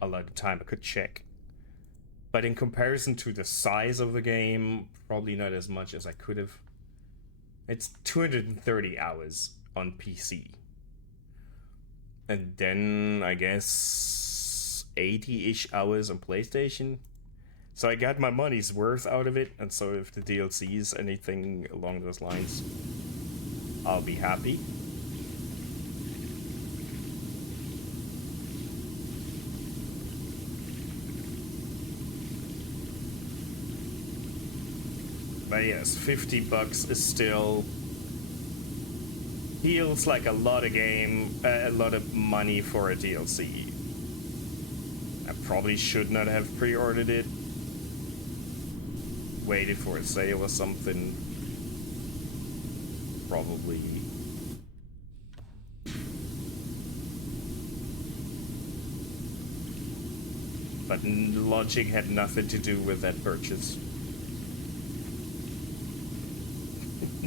a lot of time. I could check. But in comparison to the size of the game, probably not as much as I could have. It's 230 hours on PC. And then, I guess, 80-ish hours on PlayStation. So I got my money's worth out of it, and so if the DLC is anything along those lines, I'll be happy. But yes, $50 is still feels like a lot of a lot of money for a DLC. I probably should not have pre-ordered it. Waited for a sale or something. Probably. But logic had nothing to do with that purchase.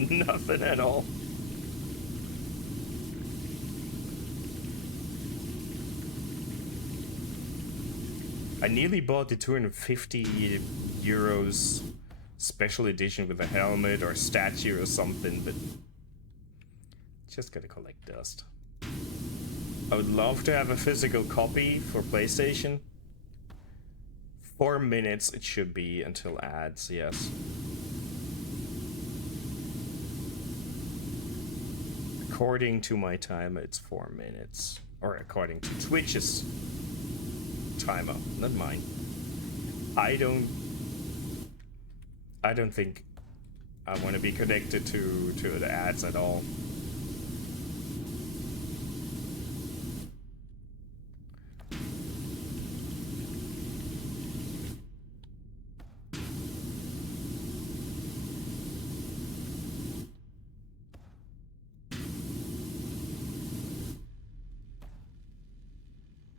Nothing at all. I nearly bought the 250 euros special edition with a helmet or statue or something, but just gotta collect dust. I would love to have a physical copy for PlayStation. 4 minutes it should be until ads, yes. According to my timer, it's 4 minutes. Or according to Twitch's timer, not mine. I don't think I want to be connected to the ads at all.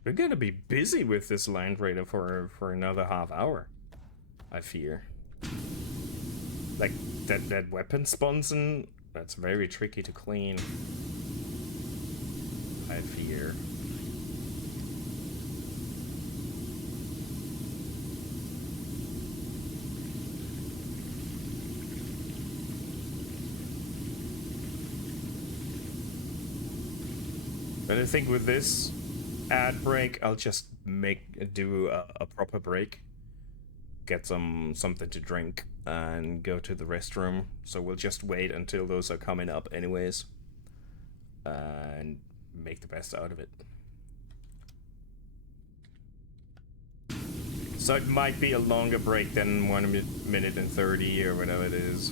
We're gonna be busy with this Land Raider for another half hour, I fear. Like, that weapon sponson, that's very tricky to clean, I fear. But I think with this ad break, I'll just do a proper break, get something to drink, and go to the restroom. So we'll just wait until those are coming up anyways, and make the best out of it. So it might be a longer break than 1 minute and 30 or whatever it is.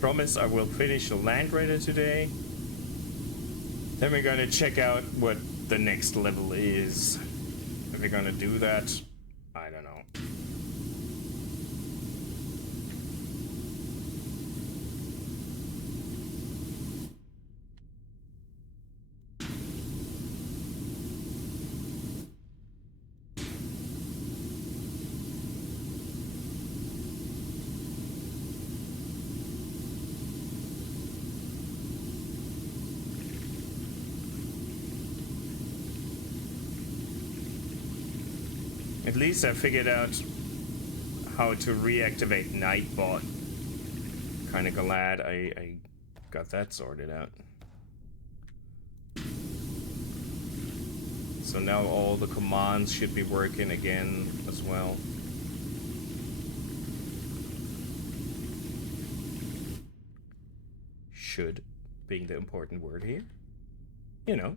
Promise I will finish the Land Raider today. Then we're gonna check out what the next level is. If we're gonna do that, I don't know. At least I figured out how to reactivate Nightbot. Kinda glad I got that sorted out. So now all the commands should be working again as well. Should being the important word here. You know.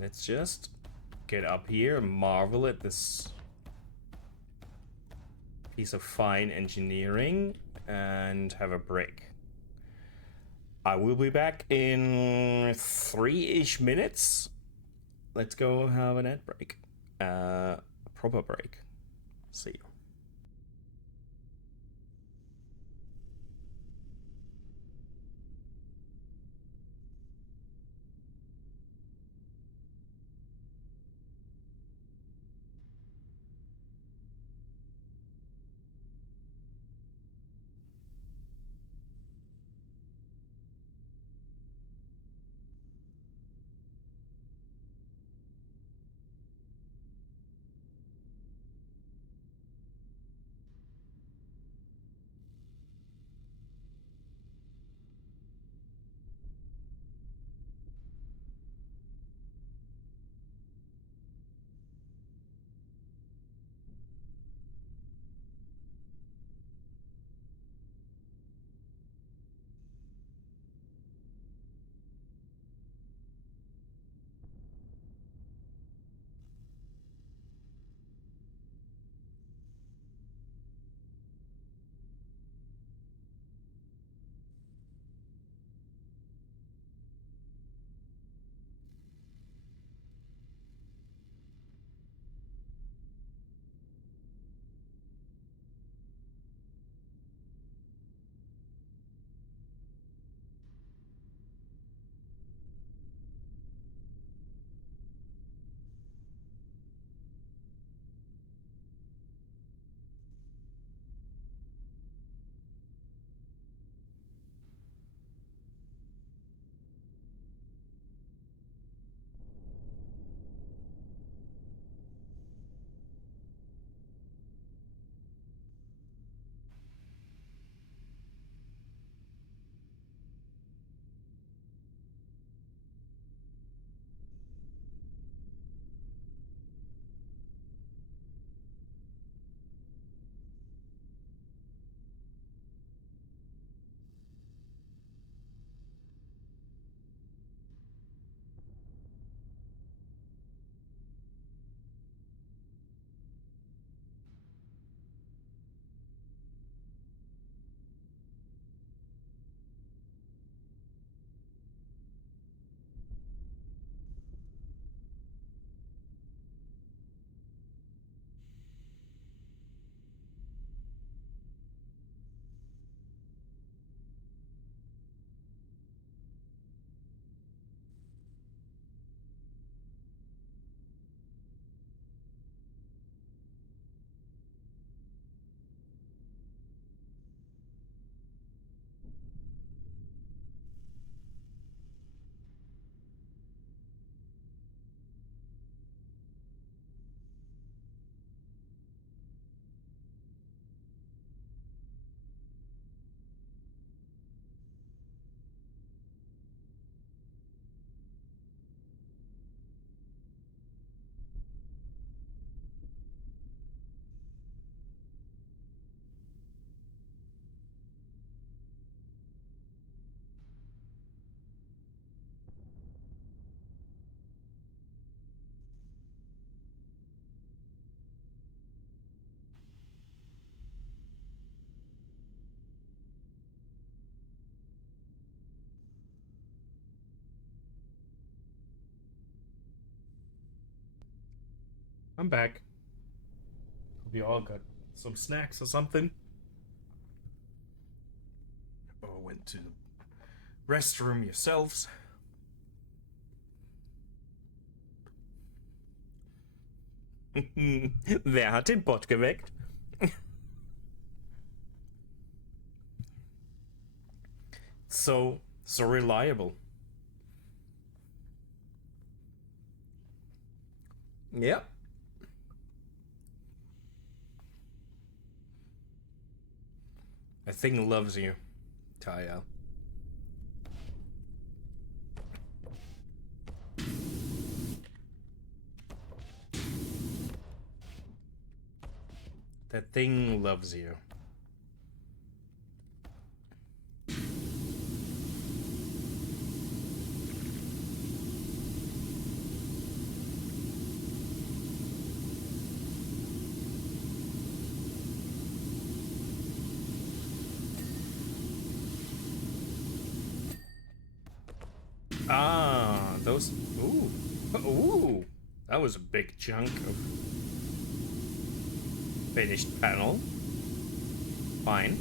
Let's just get up here and marvel at this piece of fine engineering and have a break. I will be back in 3-ish minutes. Let's go have an ad break. A proper break. See you. I'm back. Hope you all got some snacks or something. Or went to the restroom yourselves. Wer hat den Bot geweckt? So reliable. Yep. That thing loves you, Kaya. That thing loves you. Ah, those. Ooh. Ooh. That was a big chunk of finished panel. Fine.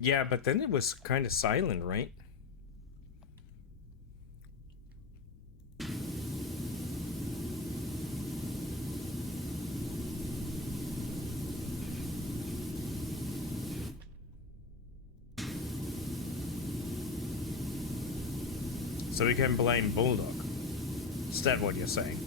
Yeah, but then it was kind of silent, right? So we can blame Bulldog. Is that what you're saying?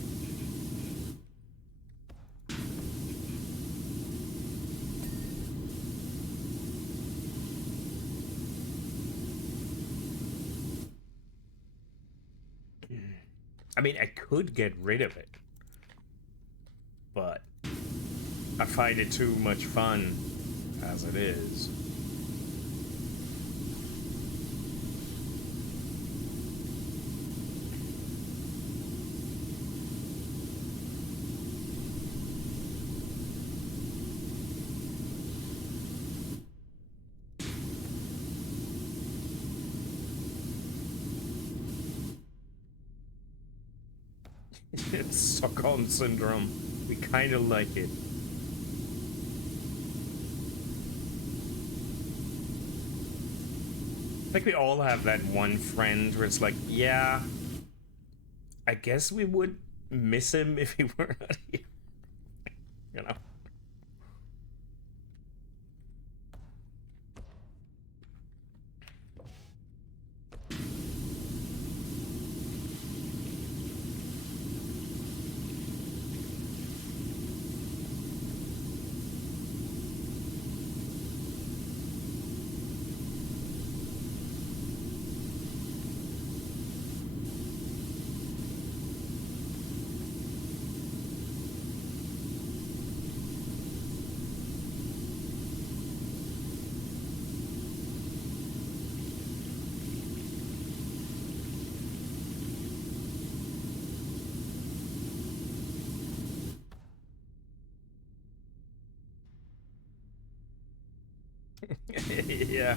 I mean, I could get rid of it, but I find it too much fun as it is. It's Stockholm Syndrome. We kind of like it. I think we all have that one friend where it's like, yeah, I guess we would miss him if he were not here. You know? Yeah.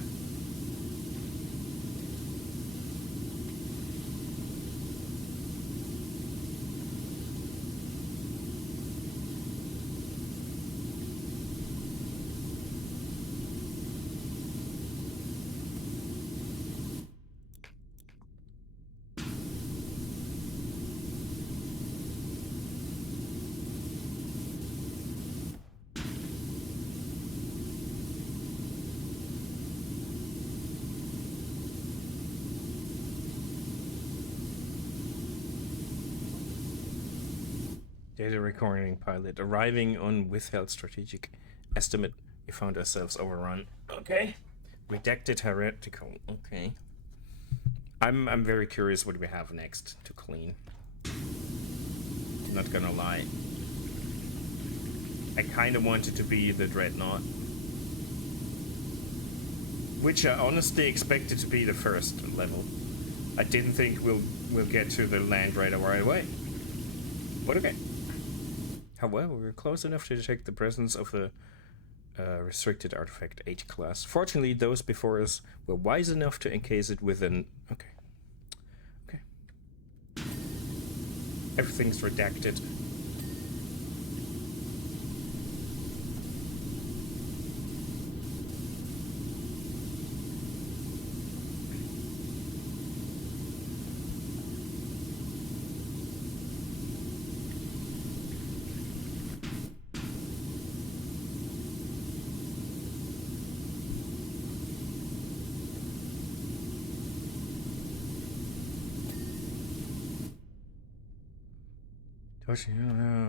Data recording pilot arriving on withheld strategic estimate. We found ourselves overrun. Okay. Redacted heretical. Okay. I'm very curious what we have next to clean. Not gonna lie. I kind of wanted to be the Dreadnought, which I honestly expected to be the first level. I didn't think we'll get to the land right away. But okay. However, we're close enough to detect the presence of the restricted artifact H class. Fortunately, those before us were wise enough to encase it with an... Okay. Okay. Everything's redacted.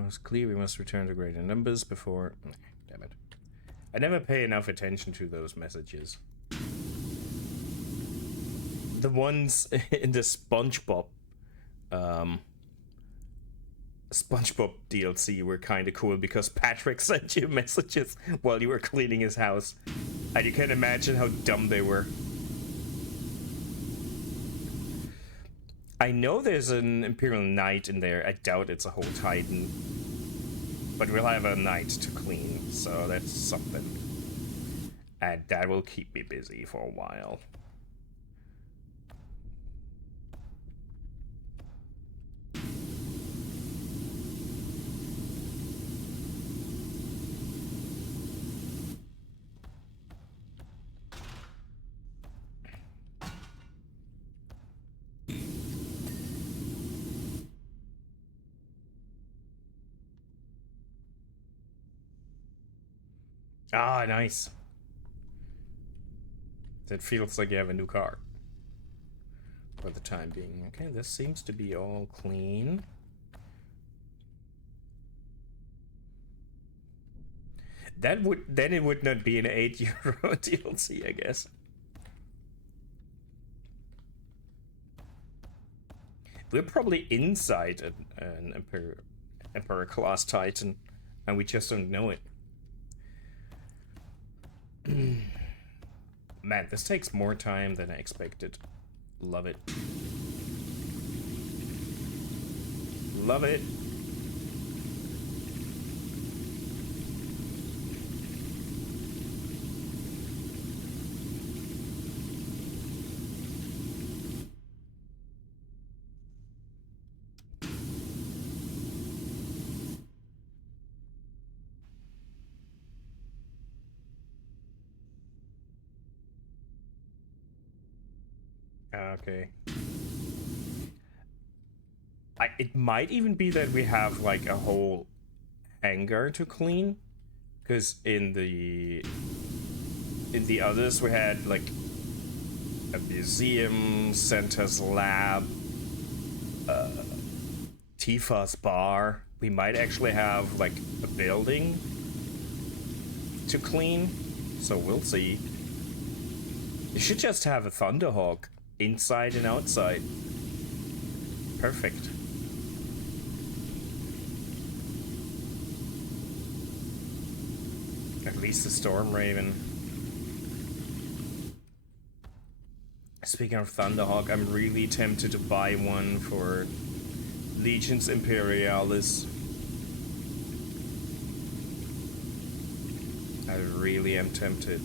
It's clear we must return to greater numbers before... Damn it. I never pay enough attention to those messages. The ones in the SpongeBob DLC were kind of cool because Patrick sent you messages while you were cleaning his house. And you can imagine how dumb they were. I know there's an Imperial Knight in there. I doubt it's a whole Titan. But we'll have a Knight to clean, so that's something. And that will keep me busy for a while. Ah, nice. It feels like you have a new car. For the time being. Okay, this seems to be all clean. That would... Then it would not be an €8 DLC, I guess. We're probably inside an Emperor class Titan, and we just don't know it. Man, this takes more time than I expected. Love it. Love it. Okay. It might even be that we have like a whole hangar to clean, because in the others we had like a museum, Santa's lab, Tifa's bar. We might actually have like a building to clean, so we'll see. You should just have a Thunderhawk inside and outside. Perfect. At least the Storm Raven. Speaking of Thunderhawk, I'm really tempted to buy one for Legions Imperialis. I really am tempted.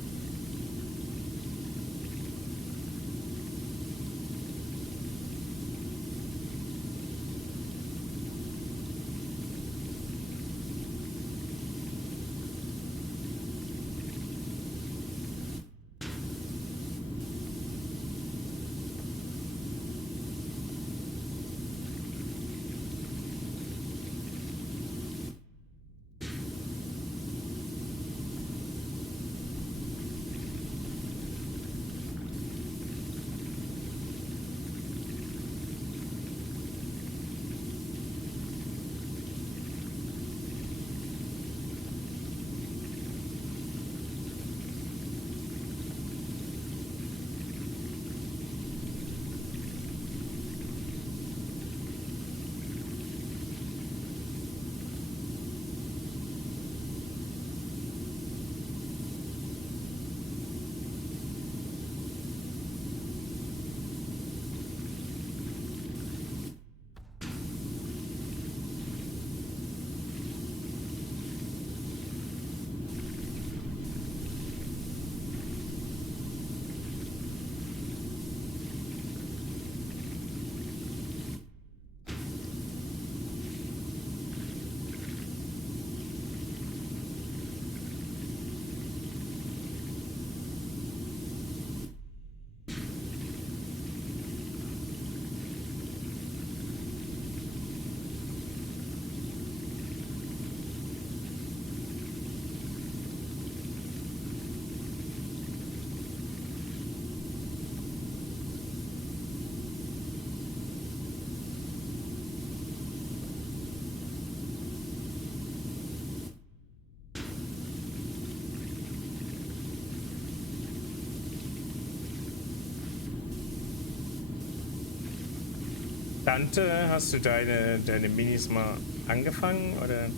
Tante, hast du deine Minis mal angefangen oder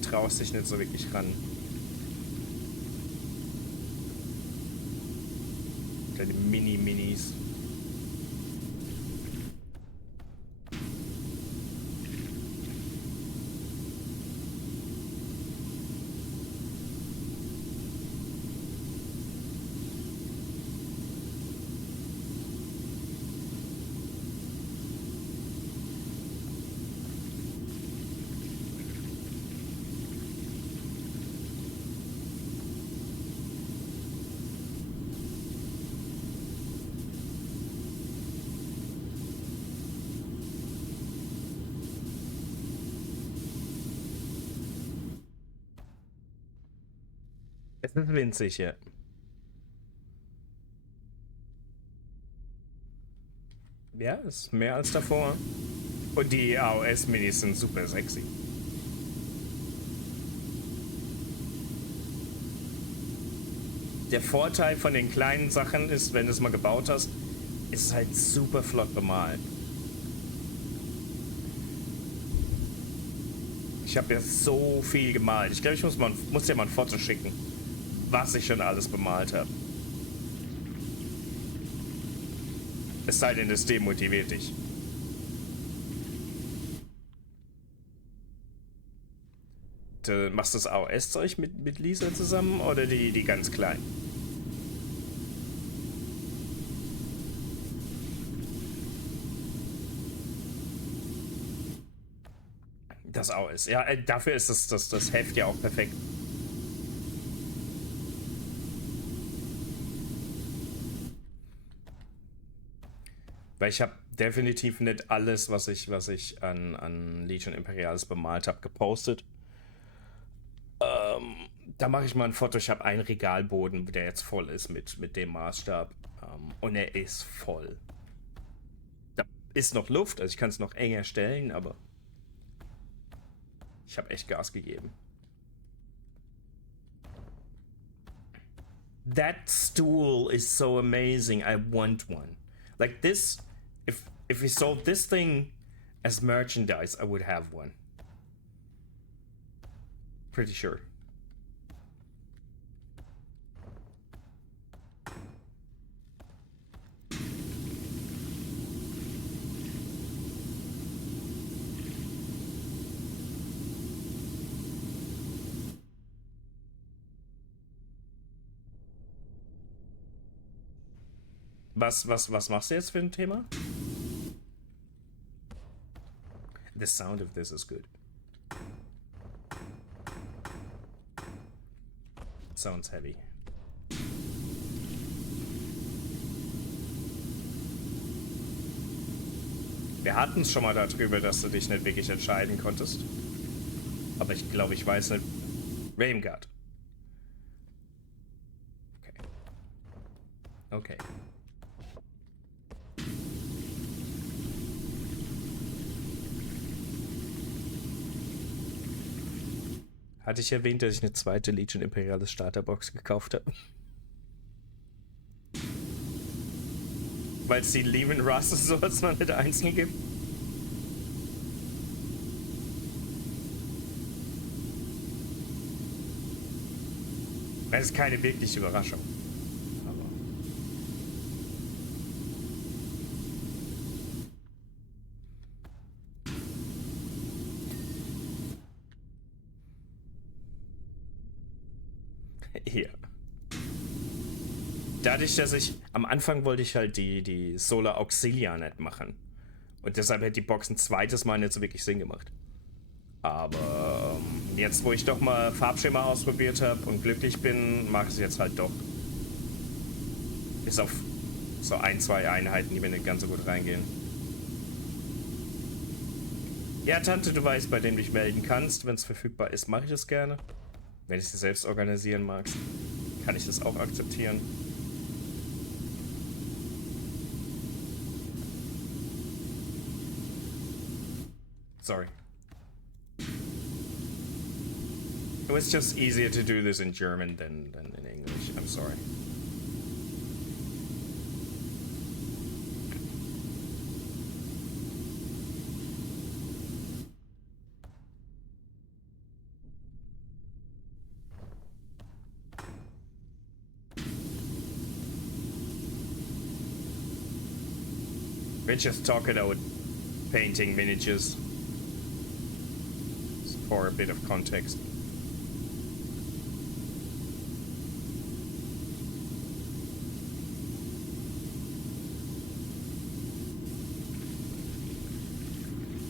traust dich nicht so wirklich ran? Deine Mini-Minis. Es ist winzig, ja. Ja, ist mehr als davor. Und die AOS-Minis sind super sexy. Der Vorteil von den kleinen Sachen ist, wenn du es mal gebaut hast, ist es halt super flott bemalt. Ich habe ja so viel gemalt. Ich glaube, ich muss dir mal ein Foto schicken, was ich schon alles bemalt habe. Es sei denn, es demotiviert dich. Du machst das AOS-Zeug mit Lisa zusammen oder die ganz kleinen? Das AOS. Ja, dafür ist das Heft ja auch perfekt. Weil ich habe definitiv nicht alles, was ich an Legion Imperialis bemalt habe, gepostet. Da mache ich mal ein Foto. Ich habe einen Regalboden, der jetzt voll ist mit dem Maßstab. Und er ist voll. Da ist noch Luft, also ich kann es noch enger stellen, aber ich habe echt Gas gegeben. That stool is so amazing. I want one. Like this, if we sold this thing as merchandise, I would have one. Pretty sure. Was machst du jetzt für ein Thema? The sound of this is good. It sounds heavy. Wir hatten es schon mal darüber, dass du dich nicht wirklich entscheiden konntest. Aber ich glaube, ich weiß nicht. Raimgard. Okay. Okay. Hatte ich erwähnt, dass ich eine zweite Legion Imperialis Starterbox gekauft habe? Weil es die Lehman Russ sowas noch nicht einzeln gibt? Das ist keine wirkliche Überraschung. Aber hier. Dadurch, dass am Anfang wollte ich halt die Solar Auxilia nicht machen. Und deshalb hätte die Box ein zweites Mal nicht so wirklich Sinn gemacht. Aber jetzt, wo ich doch mal Farbschema ausprobiert habe und glücklich bin, mache ich es jetzt halt doch. Bis auf so ein, zwei Einheiten, die mir nicht ganz so gut reingehen. Ja, Tante, du weißt, bei dem du dich melden kannst. Wenn es verfügbar ist, mache ich es gerne. Wenn ich es selbst organisieren magst, kann ich das auch akzeptieren. Sorry. It was just easier to do this in German than in English. I'm sorry. We're just talking about painting miniatures for a bit of context.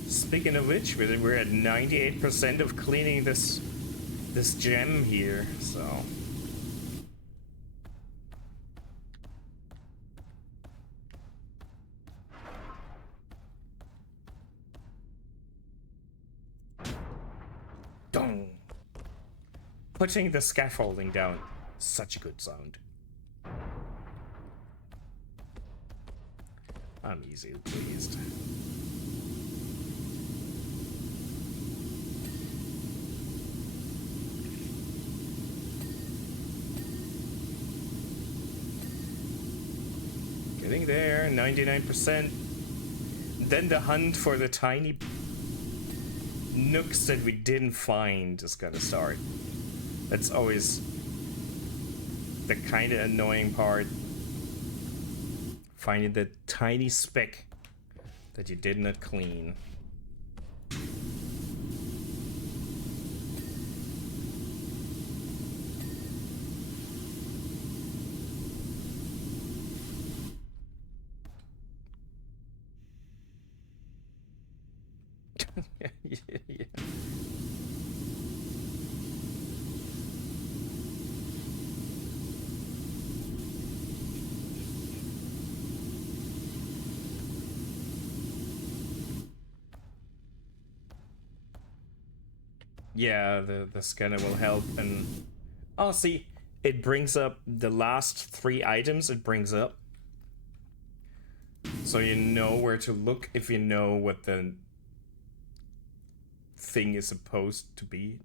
Speaking of which, we're at 98% of cleaning this gem here, so. Dong! Putting the scaffolding down. Such a good sound. I'm easily pleased. Getting there, 99%. Then the hunt for the tiny nooks that we didn't find is gonna start. That's always the kind of annoying part. Finding the tiny speck that you did not clean. Yeah. Yeah, the scanner will help. And oh, see, it brings up the last 3 items. It brings up, so you know where to look if you know what the thing is supposed to be.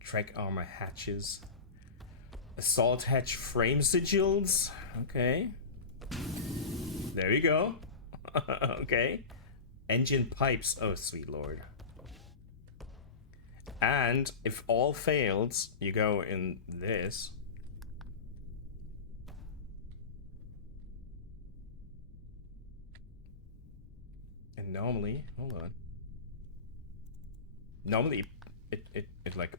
Track armor hatches, assault hatch frame sigils. Okay, there you go. Okay, engine pipes. Oh, sweet lord. And if all fails, you go in this. And normally, hold on. Normally, it like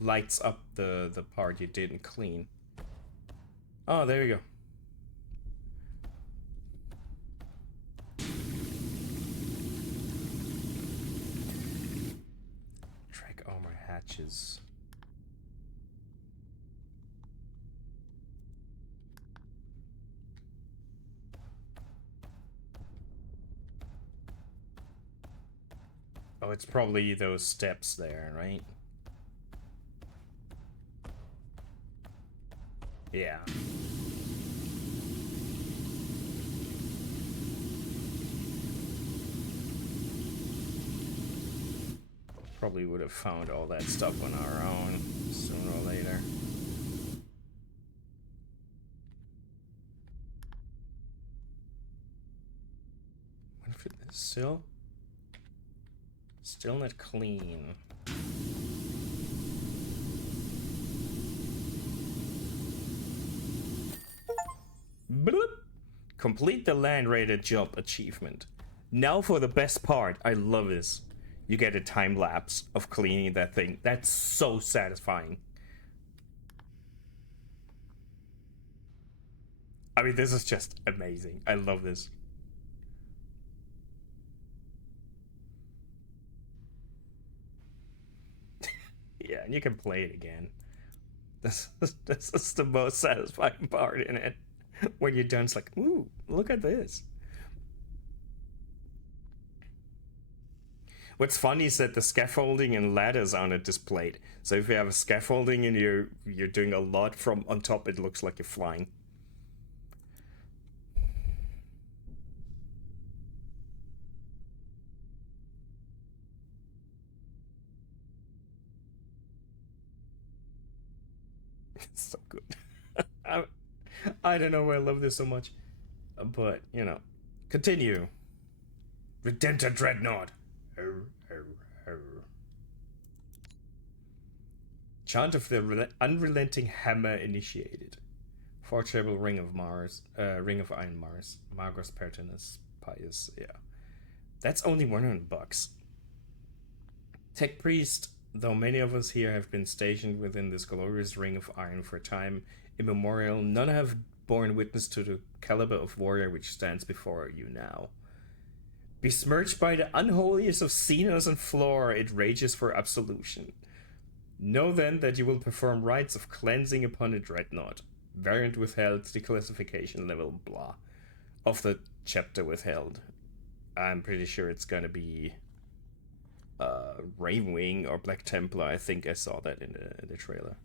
lights up the part you didn't clean. Oh, there you go. Track armor hatches. Oh, it's probably those steps there, right? Yeah. Probably would have found all that stuff on our own sooner or later. What if it is still not clean? Bloop. Complete the land rated job achievement. Now for the best part. I love this. You get a time lapse of cleaning that thing. That's so satisfying. I mean, this is just amazing. I love this. Yeah, and you can play it again. This is the most satisfying part in it. When you're done, it's like, ooh, look at this. What's funny is that the scaffolding and ladders aren't displayed. So if you have a scaffolding and you're doing a lot from on top, it looks like you're flying. It's so good. I don't know why I love this so much, but you know, continue. Redemptor Dreadnought. Chant of the unrelenting hammer initiated. Forgeable Ring of Mars, Ring of Iron Mars, Magos Pertinus Pius. Yeah, that's only $100. Tech Priest. Though many of us here have been stationed within this glorious ring of iron for time immemorial, none have borne witness to the caliber of warrior which stands before you now. Besmirched by the unholiest of Xenos and Floor, it rages for absolution. Know then that you will perform rites of cleansing upon a dreadnought. Variant withheld, declassification level, blah. Of the chapter withheld. I'm pretty sure it's gonna be Ravenwing or Black Templar. I think I saw that in the trailer.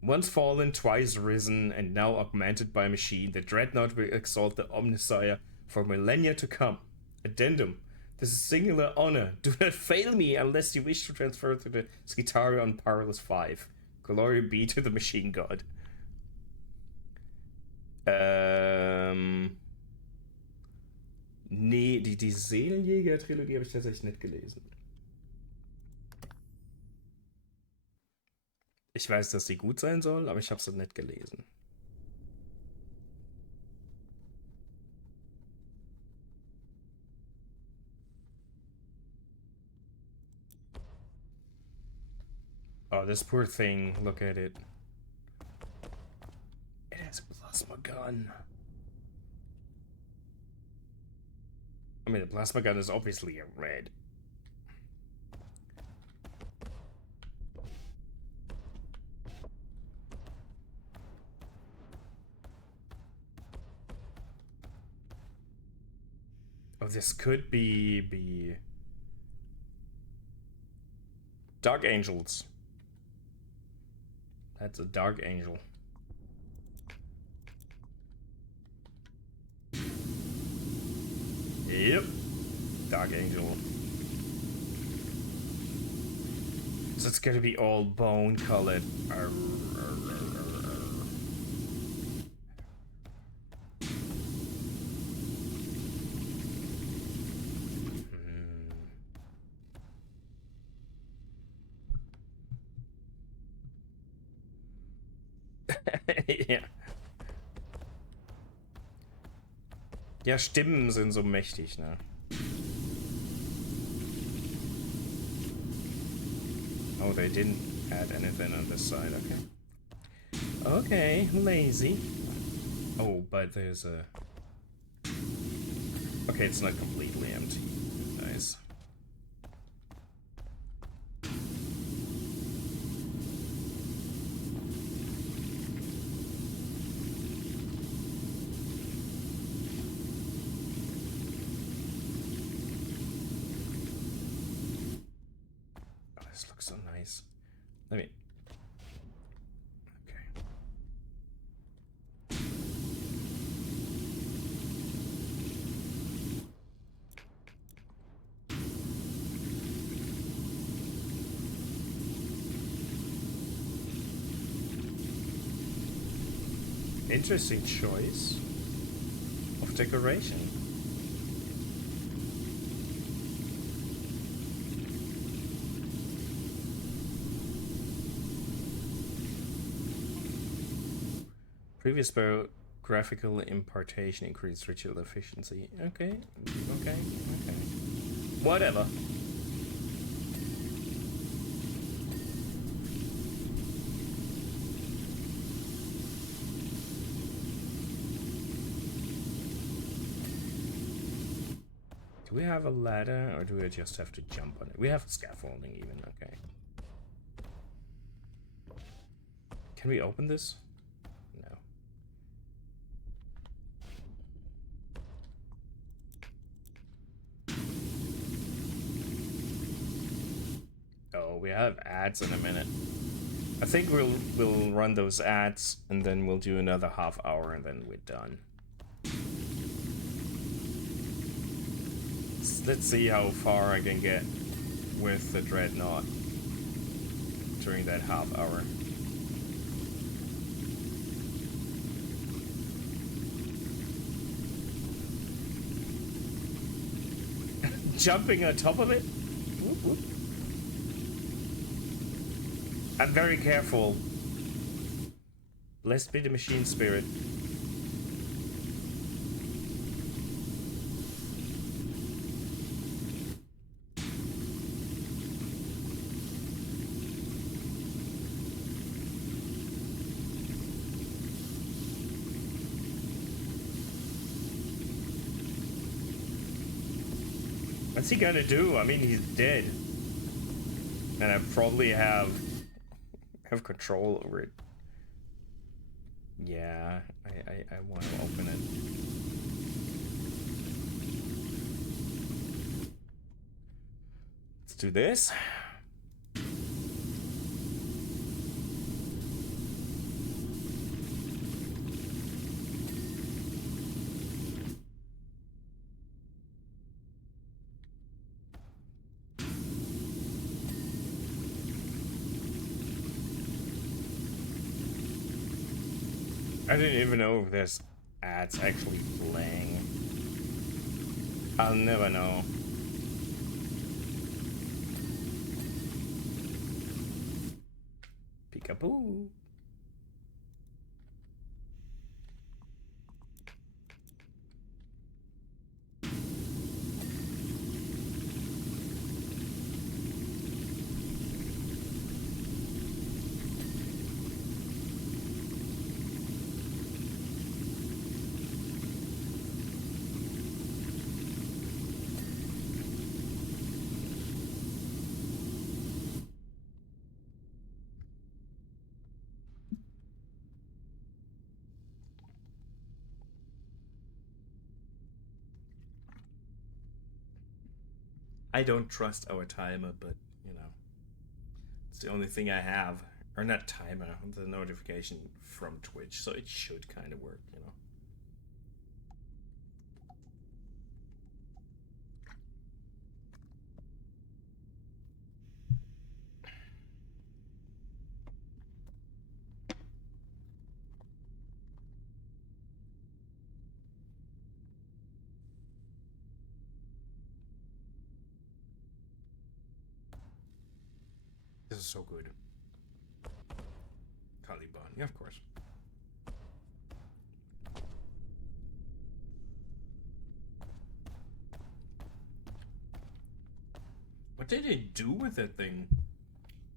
Once fallen, twice risen, and now augmented by a machine, the Dreadnought will exalt the Omnissiah for millennia to come. Addendum. This is singular honor. Do not fail me unless you wish to transfer to the Skitaria on Powerless 5. Glory be to the Machine God. Nee, die Seelenjäger-Trilogie habe ich tatsächlich nicht gelesen. Ich weiß, dass sie gut sein soll, aber ich habe sie nicht gelesen. Oh, this poor thing. Look at it. It has a plasma gun. I mean, the plasma gun is obviously a red. Oh, this could be Dark Angels. That's a Dark Angel. Yep. Dark Angel. So it's gonna be all bone colored. Ja. Ja, Stimmen sind so mächtig, ne? Oh, they didn't add anything on this side, okay. Okay, lazy. Oh, but there's a... Okay, it's not completely empty. Nice. This looks so nice. Let me... Okay. Interesting choice of decoration. Previous graphical impartation increased ritual efficiency. Okay, okay, okay. Whatever. Do we have a ladder, or do we just have to jump on it? We have scaffolding even, okay. Can we open this? We have ads in a minute. I think we'll run those ads and then we'll do another half hour and then we're done. Let's see how far I can get with the Dreadnought during that half hour. Jumping on top of it? Whoop, whoop. I'm very careful. Blessed be the machine spirit. What's he gonna do? I mean, he's dead. And I probably have control over it. Yeah, I want to open it. Let's do this. I didn't even know if there's ads actually playing. I'll never know. Peekaboo. I don't trust our timer, but, you know, it's the only thing I have. Or not timer, the notification from Twitch, so it should kind of work, you know. This is so good. Caliban, yeah, of course. What did they do with that thing?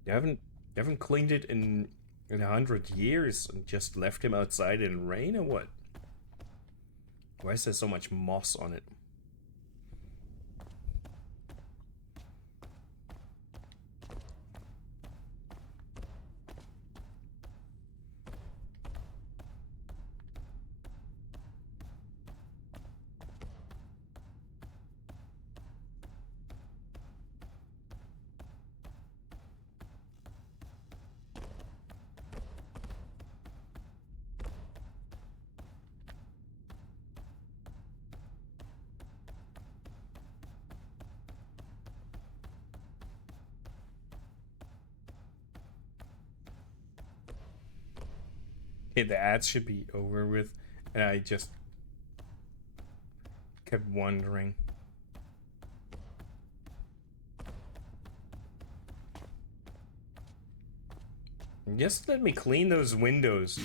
They haven't cleaned it in 100 years and just left him outside in rain or what? Why is there so much moss on it? Okay, the ads should be over with, and I just kept wondering. Just let me clean those windows.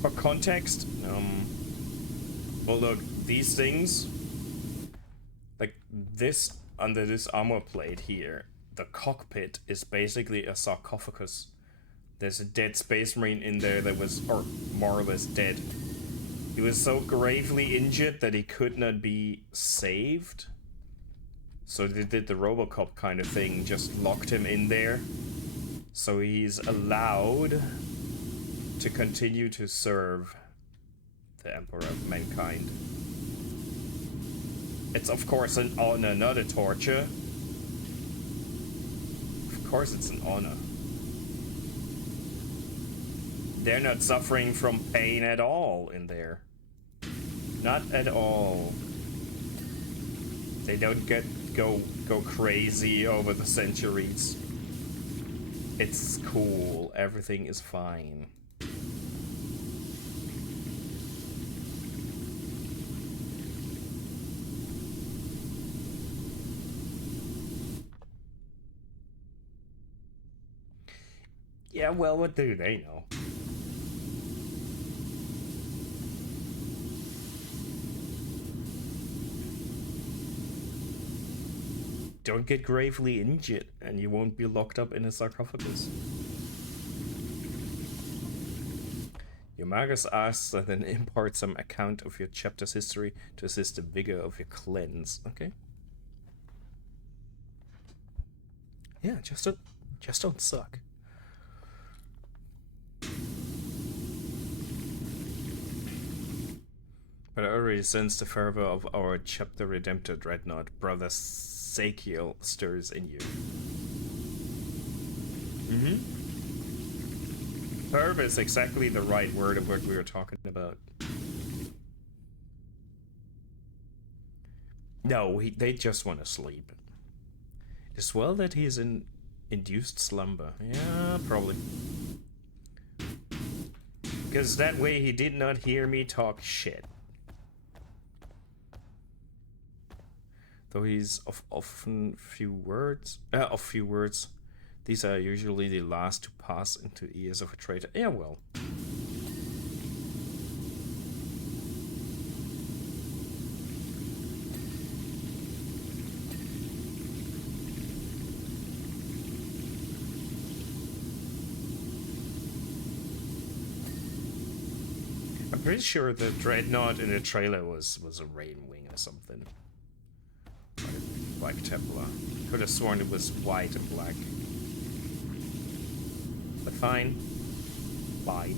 For context, well look, these things, like this, under this armor plate here, the cockpit is basically a sarcophagus. There's a dead space marine in there that was, or more or less dead. He was so gravely injured that he could not be saved. So they did the RoboCop kind of thing, just locked him in there. So he's allowed to continue to serve the Emperor of Mankind. It's of course an honor, not a torture. Of course it's an honor. They're not suffering from pain at all in there. Not at all. They don't go crazy over the centuries. It's cool. Everything is fine. Yeah, well, what do they know? Don't get gravely injured, and you won't be locked up in a sarcophagus. Your Magus asks and then impart some account of your chapter's history to assist the vigor of your cleanse. Okay. Yeah, just don't suck. But I already sense the fervor of our chapter redemptor dreadnought. Brother Sakiel stirs in you. Fervor is exactly the right word of what we were talking about. No, they just want to sleep. It's well that he's in induced slumber. Yeah, probably. Because that way he did not hear me talk shit. Though he's of few words, these are usually the last to pass into ears of a traitor. Yeah, well. I'm pretty sure the dreadnought in the trailer was a Rainwing or something. Black Templar. Could have sworn it was white and black. But fine. Fine.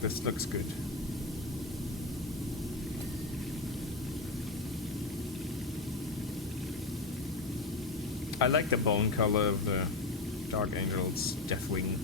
This looks good. I like the bone color of the Dark Angel's Deathwing.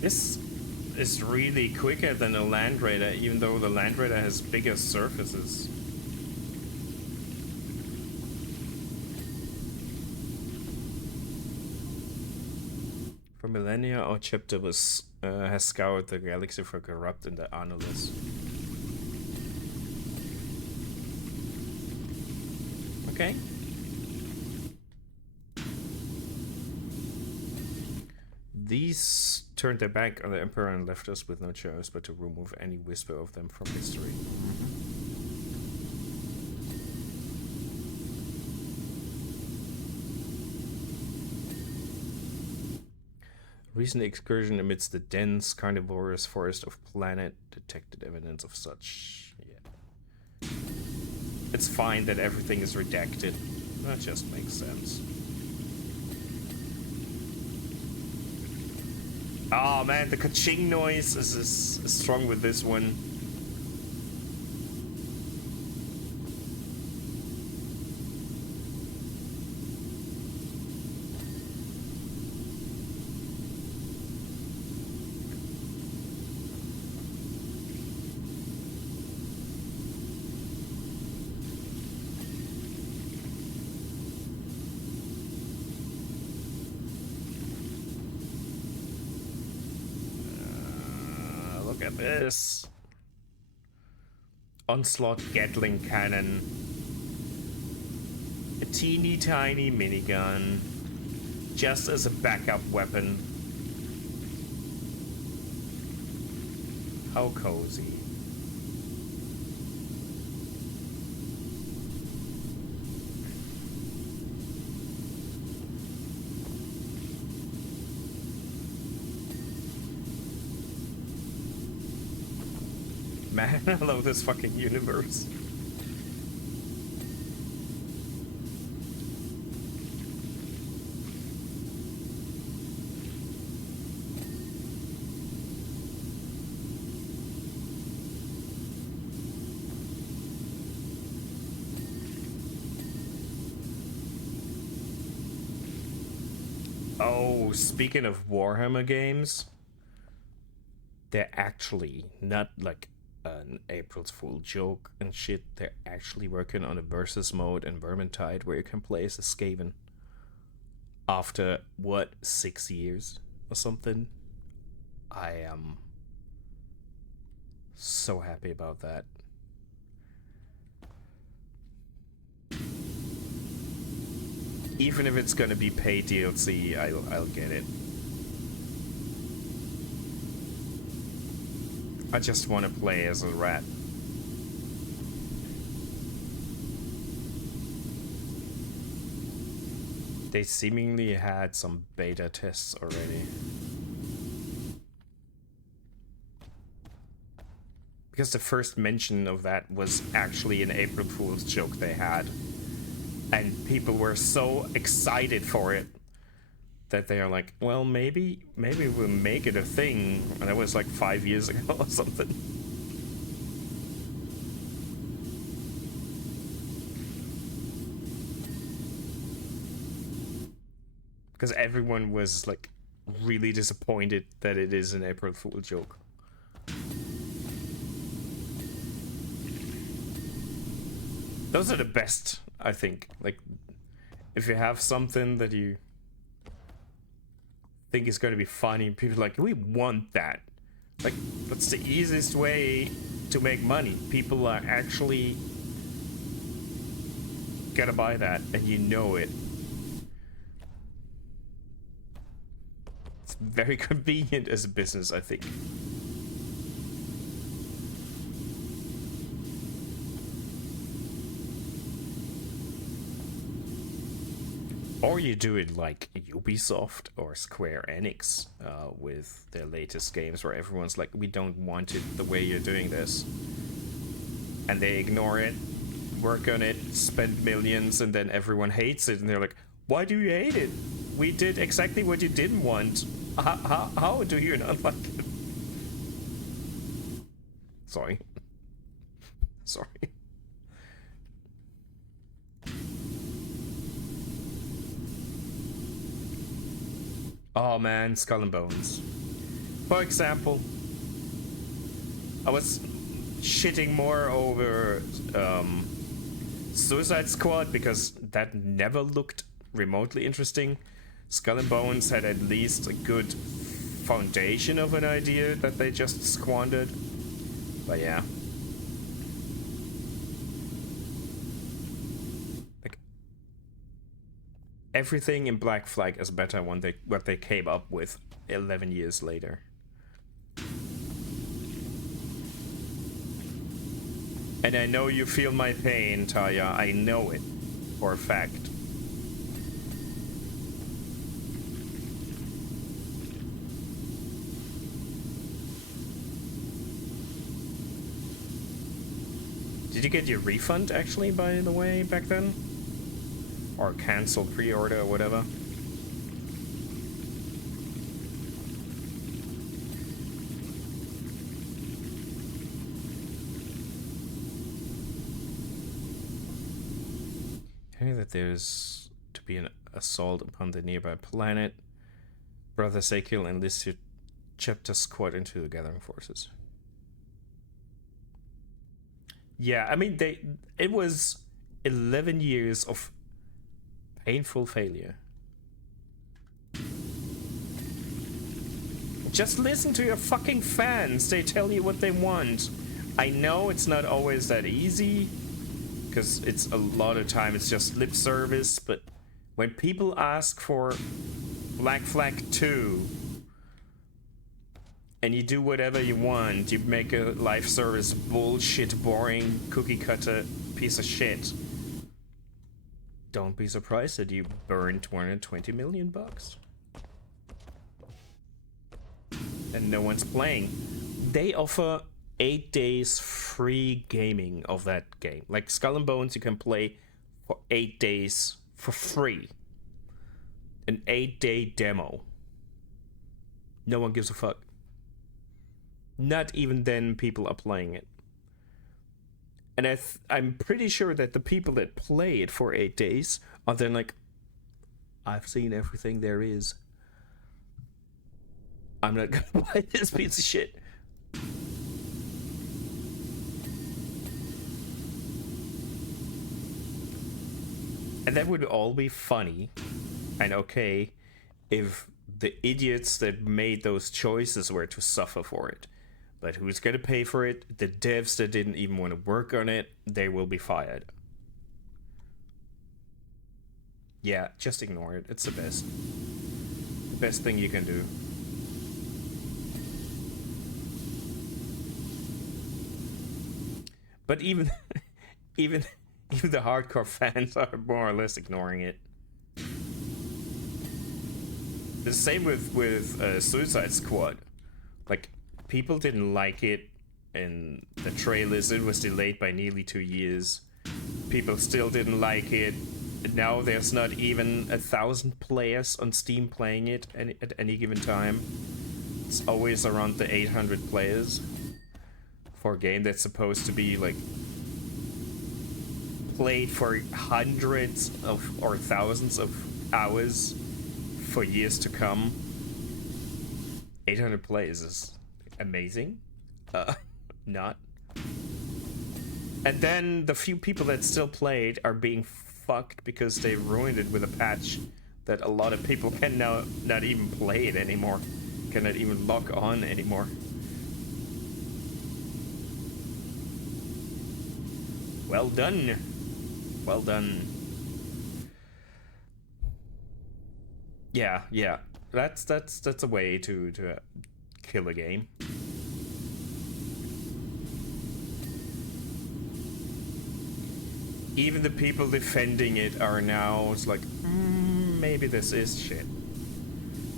This is really quicker than a Land Raider, even though the Land Raider has bigger surfaces. For millennia, our chapter has scoured the galaxy for corrupt and the Annulus. Okay. These turned their back on the Emperor and left us with no choice but to remove any whisper of them from history. Recent excursion amidst the dense carnivorous forest of planet detected evidence of such. Yeah. it's fine that everything is redacted. That just makes sense. Oh man, the ka-ching noise is strong with this one. Look at this. Onslaught Gatling Cannon. A teeny tiny minigun. Just as a backup weapon. How cozy. Man, I love this fucking universe. Oh, speaking of Warhammer games, they're actually not like an April's Fool joke and shit. They're actually working on a versus mode in Vermintide where you can play as a Skaven after what, 6 years or something. I am so happy about that. Even if it's gonna be paid DLC, I'll get it. I just want to play as a rat. They seemingly had some beta tests already. Because the first mention of that was actually an April Fool's joke they had. And people were so excited for it that they are like, well, maybe we'll make it a thing. And that was like 5 years ago or something. Because everyone was like really disappointed that it is an April Fool joke. Those are the best, I think. Like, if you have something that you think is going to be funny, people are like, we want that. Like, that's the easiest way to make money. People are actually gonna buy that, and you know it. It's very convenient as a business, I think. Or you do it like Ubisoft or Square Enix with their latest games, where everyone's like, we don't want it the way you're doing this. And they ignore it, work on it, spend millions, and then everyone hates it. And they're like, why do you hate it? We did exactly what you didn't want. How do you not like it? Sorry. Sorry. Oh man, Skull and Bones. For example, I was shitting more over Suicide Squad because that never looked remotely interesting. Skull and Bones had at least a good foundation of an idea that they just squandered. But yeah. Everything in Black Flag is better when what they came up with 11 years later. And I know you feel my pain, Taya. I know it for a fact. Did you get your refund, actually, by the way, back then? Or cancel pre-order or whatever? Hearing that there's to be an assault upon the nearby planet, Brother Ezekiel enlisted chapter squad into the gathering forces. Yeah, I mean, it was 11 years of painful failure. Just listen to your fucking fans. They tell you what they want. I know it's not always that easy, because it's a lot of time it's just lip service, but when people ask for Black Flag 2 and you do whatever you want, you make a live service bullshit, boring, cookie cutter piece of shit, don't be surprised that you burn 220 million bucks. And no one's playing. They offer 8 days free gaming of that game. Like Skull and Bones, you can play for 8 days for free. An 8-day demo. No one gives a fuck. Not even then people are playing it. And I'm pretty sure that the people that play it for 8 days are then like, I've seen everything there is. I'm not gonna play this piece of shit. And that would all be funny and okay if the idiots that made those choices were to suffer for it. But who's going to pay for it? The devs that didn't even want to work on it, they will be fired. Yeah, just ignore it. It's the best. The best thing you can do. But even the hardcore fans are more or less ignoring it. The same with Suicide Squad. Like, people didn't like it in the trailers. It was delayed by nearly 2 years. People still didn't like it. Now there's not even 1,000 players on Steam playing it at any given time. It's always around the 800 players for a game that's supposed to be like played for hundreds of or thousands of hours for years to come. 800 plays is amazing. Not. And then the few people that still played are being fucked because they ruined it with a patch that a lot of people can now not even play it anymore. Cannot even log on anymore. Well done. Well done. Yeah. That's a way to kill a game. Even the people defending it are now, it's like, maybe this is shit.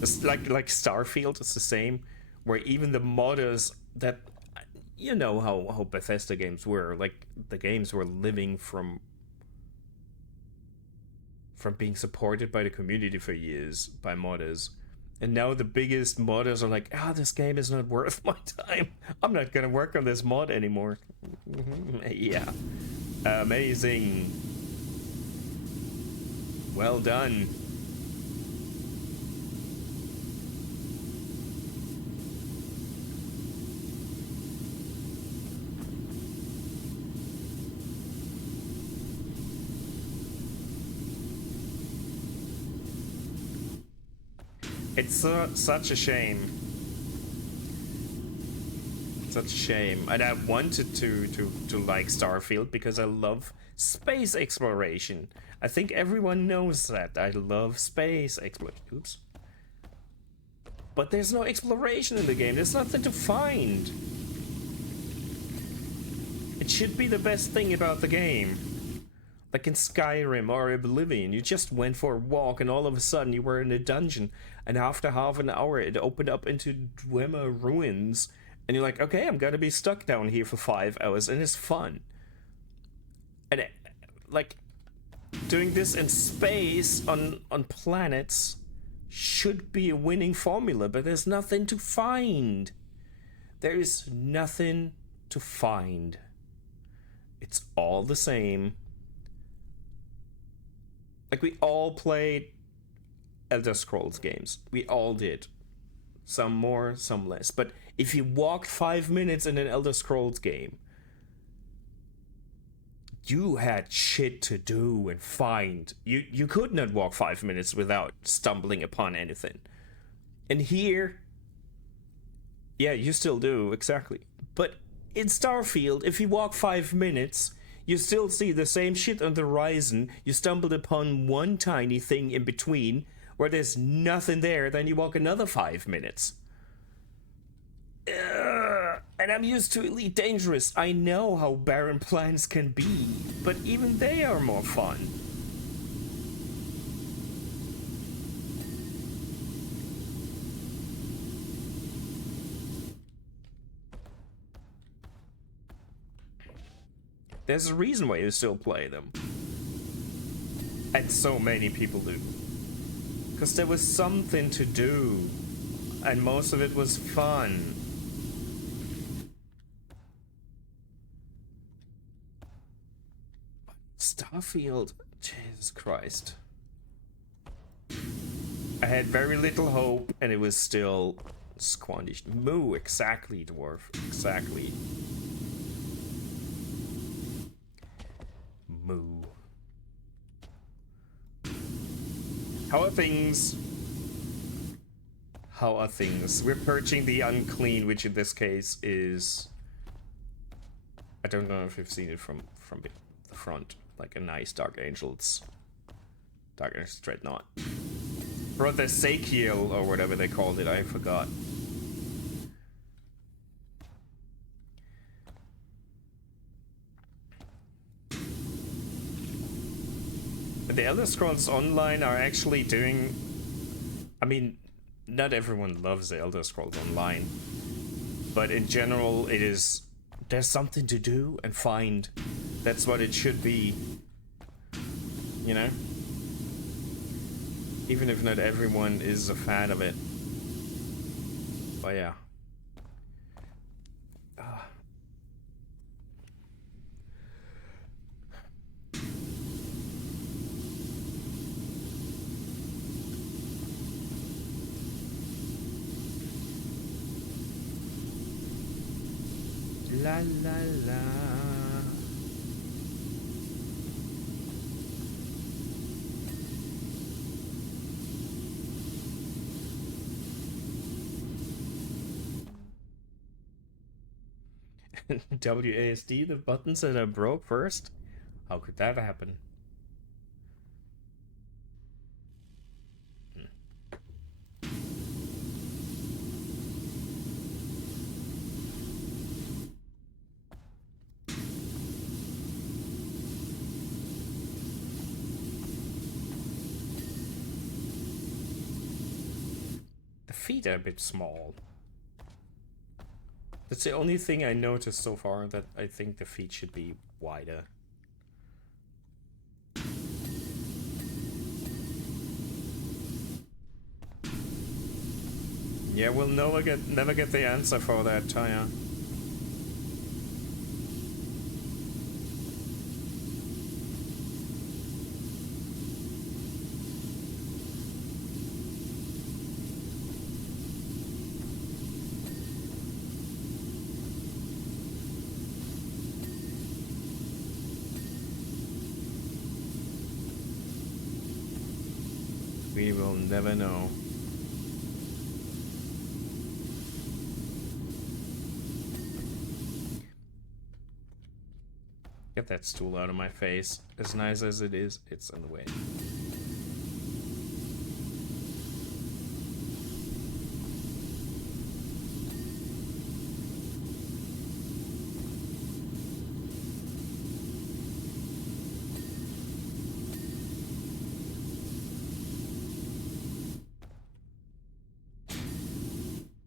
It's like Starfield is the same, where even the modders that, you know how Bethesda games were, like the games were living from being supported by the community for years by modders. And now the biggest modders are like, this game is not worth my time. I'm not gonna work on this mod anymore. Yeah. Amazing. Well done. It's such a shame. Such a shame. And I wanted to like Starfield because I love space exploration. I think everyone knows that. I love space exploration. Oops. But there's no exploration in the game. There's nothing to find. It should be the best thing about the game. Like in Skyrim or Oblivion, you just went for a walk and all of a sudden you were in a dungeon, and after half an hour it opened up into Dwemer ruins, and you're like, okay, I'm gonna be stuck down here for 5 hours, and it's fun. And like doing this in space on planets should be a winning formula, but there's nothing to find. There is nothing to find. It's all the same. Like, we all played Elder Scrolls games. We all did. Some more, some less. But if you walked 5 minutes in an Elder Scrolls game, you had shit to do and find. You could not walk 5 minutes without stumbling upon anything. And here, yeah, you still do, exactly. But in Starfield, if you walk 5 minutes, you still see the same shit on the horizon. You stumbled upon one tiny thing in between where there's nothing there, then you walk another 5 minutes. And I'm used to Elite Dangerous. I know how barren plans can be, but even they are more fun. There's a reason why you still play them. And so many people do. Because there was something to do. And most of it was fun. Starfield, Jesus Christ. I had very little hope, and it was still squandered. Moo, exactly, dwarf, exactly. Moo. How are things? How are things? We're purging the unclean, which in this case is... I don't know if you've seen it from the front. Like a nice Dark Angels Dreadnought. Brother Sakiel, or whatever they called it, I forgot. The Elder Scrolls Online are actually doing... I mean, not everyone loves the Elder Scrolls Online. But in general, it is... There's something to do and find. That's what it should be. You know? Even if not everyone is a fan of it. But yeah. La la la. WASD, the buttons that I broke first? How could that happen? The feet are a bit small. That's the only thing I noticed so far, that I think the feet should be wider. Yeah, we'll never get the answer for that, Taya. We will never know. Get that stool out of my face. As nice as it is, it's in the way.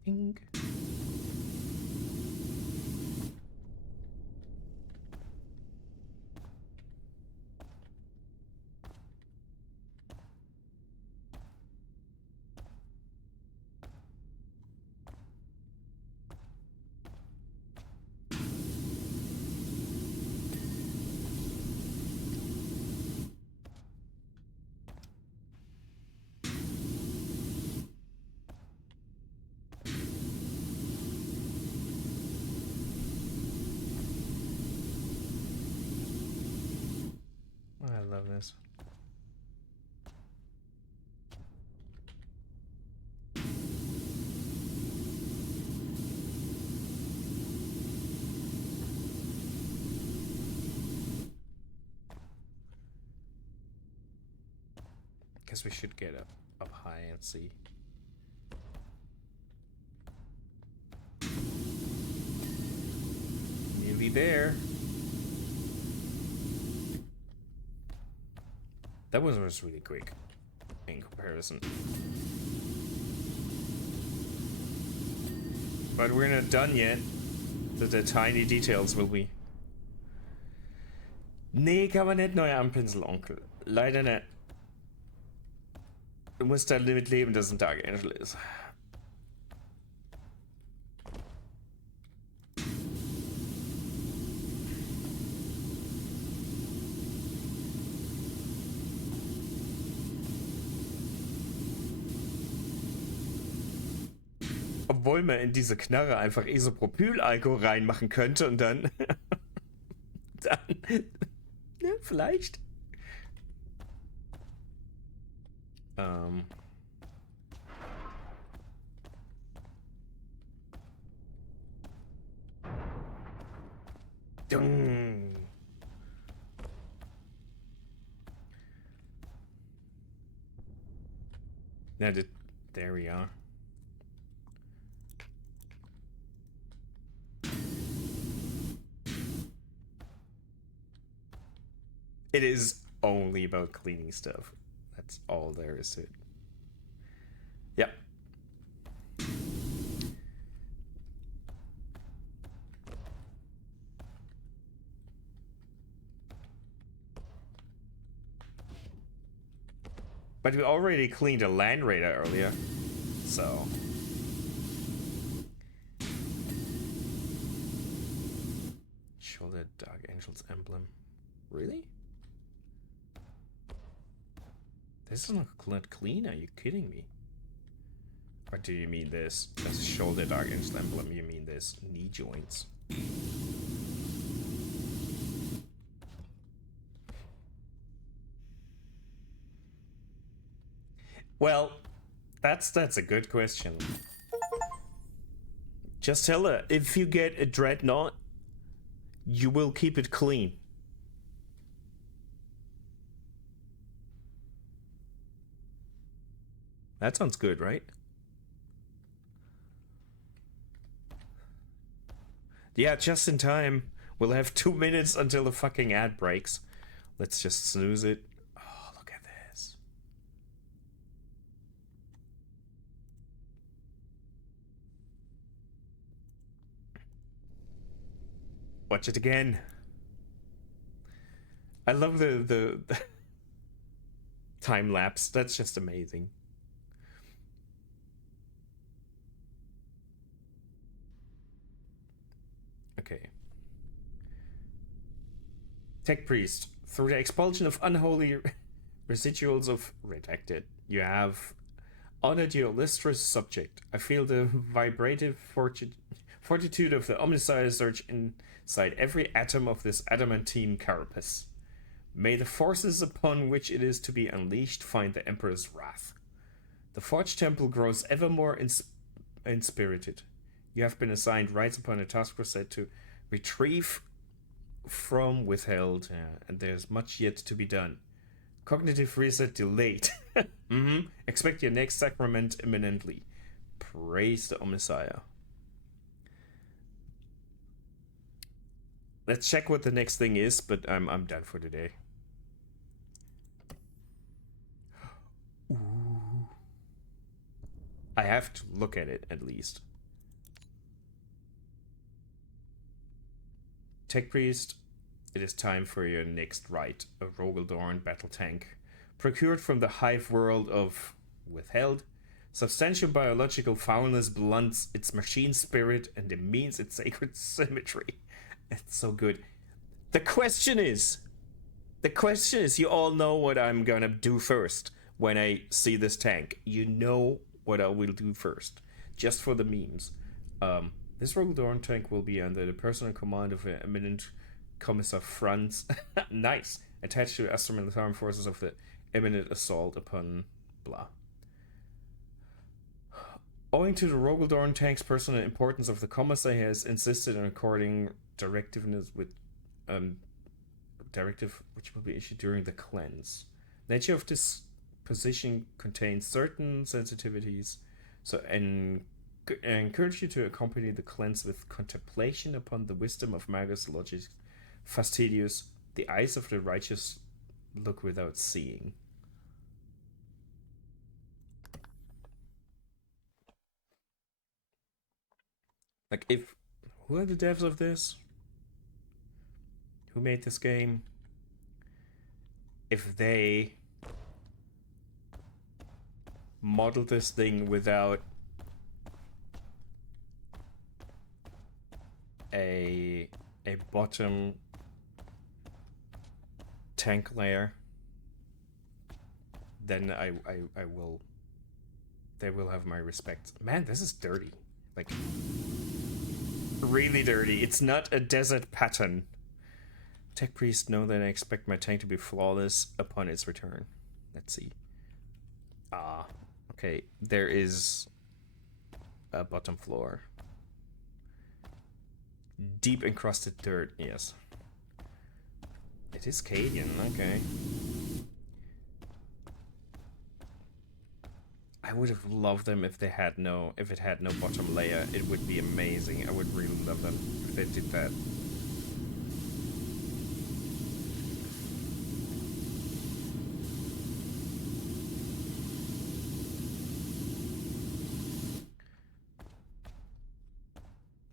Ding. of this. Guess we should get up high and see. Nearly there. That was really quick in comparison. But we're not done yet. The tiny details will be. Nee, kann man nicht neu anpinseln, Onkel. Leider nicht. Du musst damit leben, dass ein Dark Angel ist. Obwohl man in diese Knarre einfach Isopropylalkohol reinmachen könnte und dann... dann... ja, vielleicht. Now, there we are. It is only about cleaning stuff. That's all there is to it. Yep. But we already cleaned a land raider earlier, so... Show the Dark Angel's emblem. Really? This doesn't look clean, are you kidding me? Or do you mean this? As a shoulder Dark Angel emblem, you mean this knee joints? Well, that's a good question. Just tell her, if you get a dreadnought, you will keep it clean. That sounds good, right? Yeah, just in time. We'll have 2 minutes until the fucking ad breaks. Let's just snooze it. Oh, look at this. Watch it again. I love the time lapse. That's just amazing. Okay. Tech Priest. Through the expulsion of unholy residuals of redacted, you have honored your illustrious subject. I feel the vibrative fortitude of the Omnissiah surge inside every atom of this adamantine carapace. May the forces upon which it is to be unleashed find the Emperor's wrath. The Forge Temple grows ever more inspirited. You have been assigned rights upon a task force set to retrieve from withheld, and there's much yet to be done. Cognitive reset delayed. Expect your next sacrament imminently. Praise the Omnissiah. Let's check what the next thing is, but I'm done for today. Ooh. I have to look at it at least. Tech Priest, it is time for your next rite, a Rogaldorn battle tank. Procured from the hive world of Withheld, substantial biological foulness blunts its machine spirit and demeans its sacred symmetry. It's so good. The question is, you all know what I'm gonna do first when I see this tank. You know what I will do first, just for the memes. This Rogaldorn tank will be under the personal command of eminent Commissar Franz. Nice. attached to the armed forces of the imminent assault upon blah. Owing to the Rogaldorn tank's personal importance of the commissar has insisted on according directiveness with directive which will be issued during the cleanse. Nature of this position contains certain sensitivities, so and encourage you to accompany the cleanse with contemplation upon the wisdom of Magus Logic Fastidius. The eyes of the righteous look without seeing. Like, if... Who are the devs of this? Who made this game? If they modeled this thing without a bottom tank layer, then I will... They will have my respect. Man, this is dirty. Like... really dirty. It's not a desert pattern. Tech priest, know that I expect my tank to be flawless upon its return. Let's see. Okay. There is a bottom floor. Deep encrusted dirt, yes. It is Cadian, okay. I would have loved them if they had if it had no bottom layer. It would be amazing. I would really love them if they did that.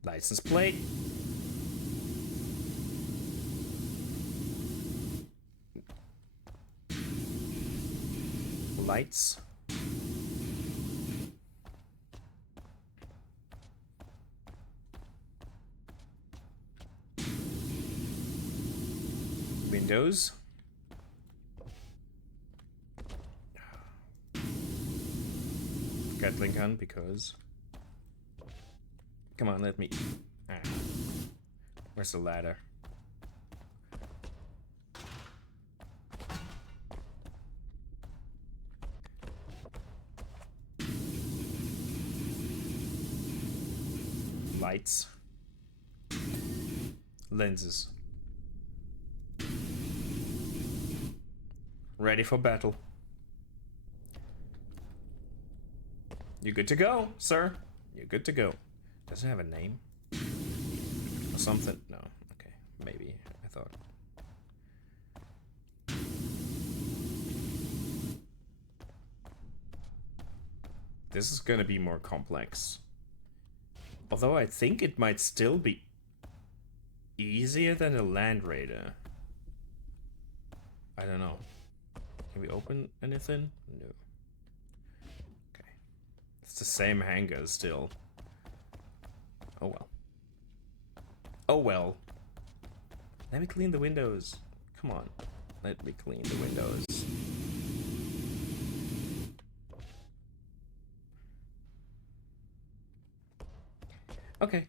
License plate. Lights. Windows. Gatling gun because... Come on, let me... Where's the ladder? Lights. Lenses. Ready for battle. You're good to go, sir. You're good to go. Does it have a name? Or something? No. Okay. Maybe. I thought. This is gonna be more complex. Although I think it might still be easier than a Land Raider. I don't know. Can we open anything? No. Okay. It's the same hangar still. Oh well. Oh well. Let me clean the windows. Come on. Let me clean the windows. Okay.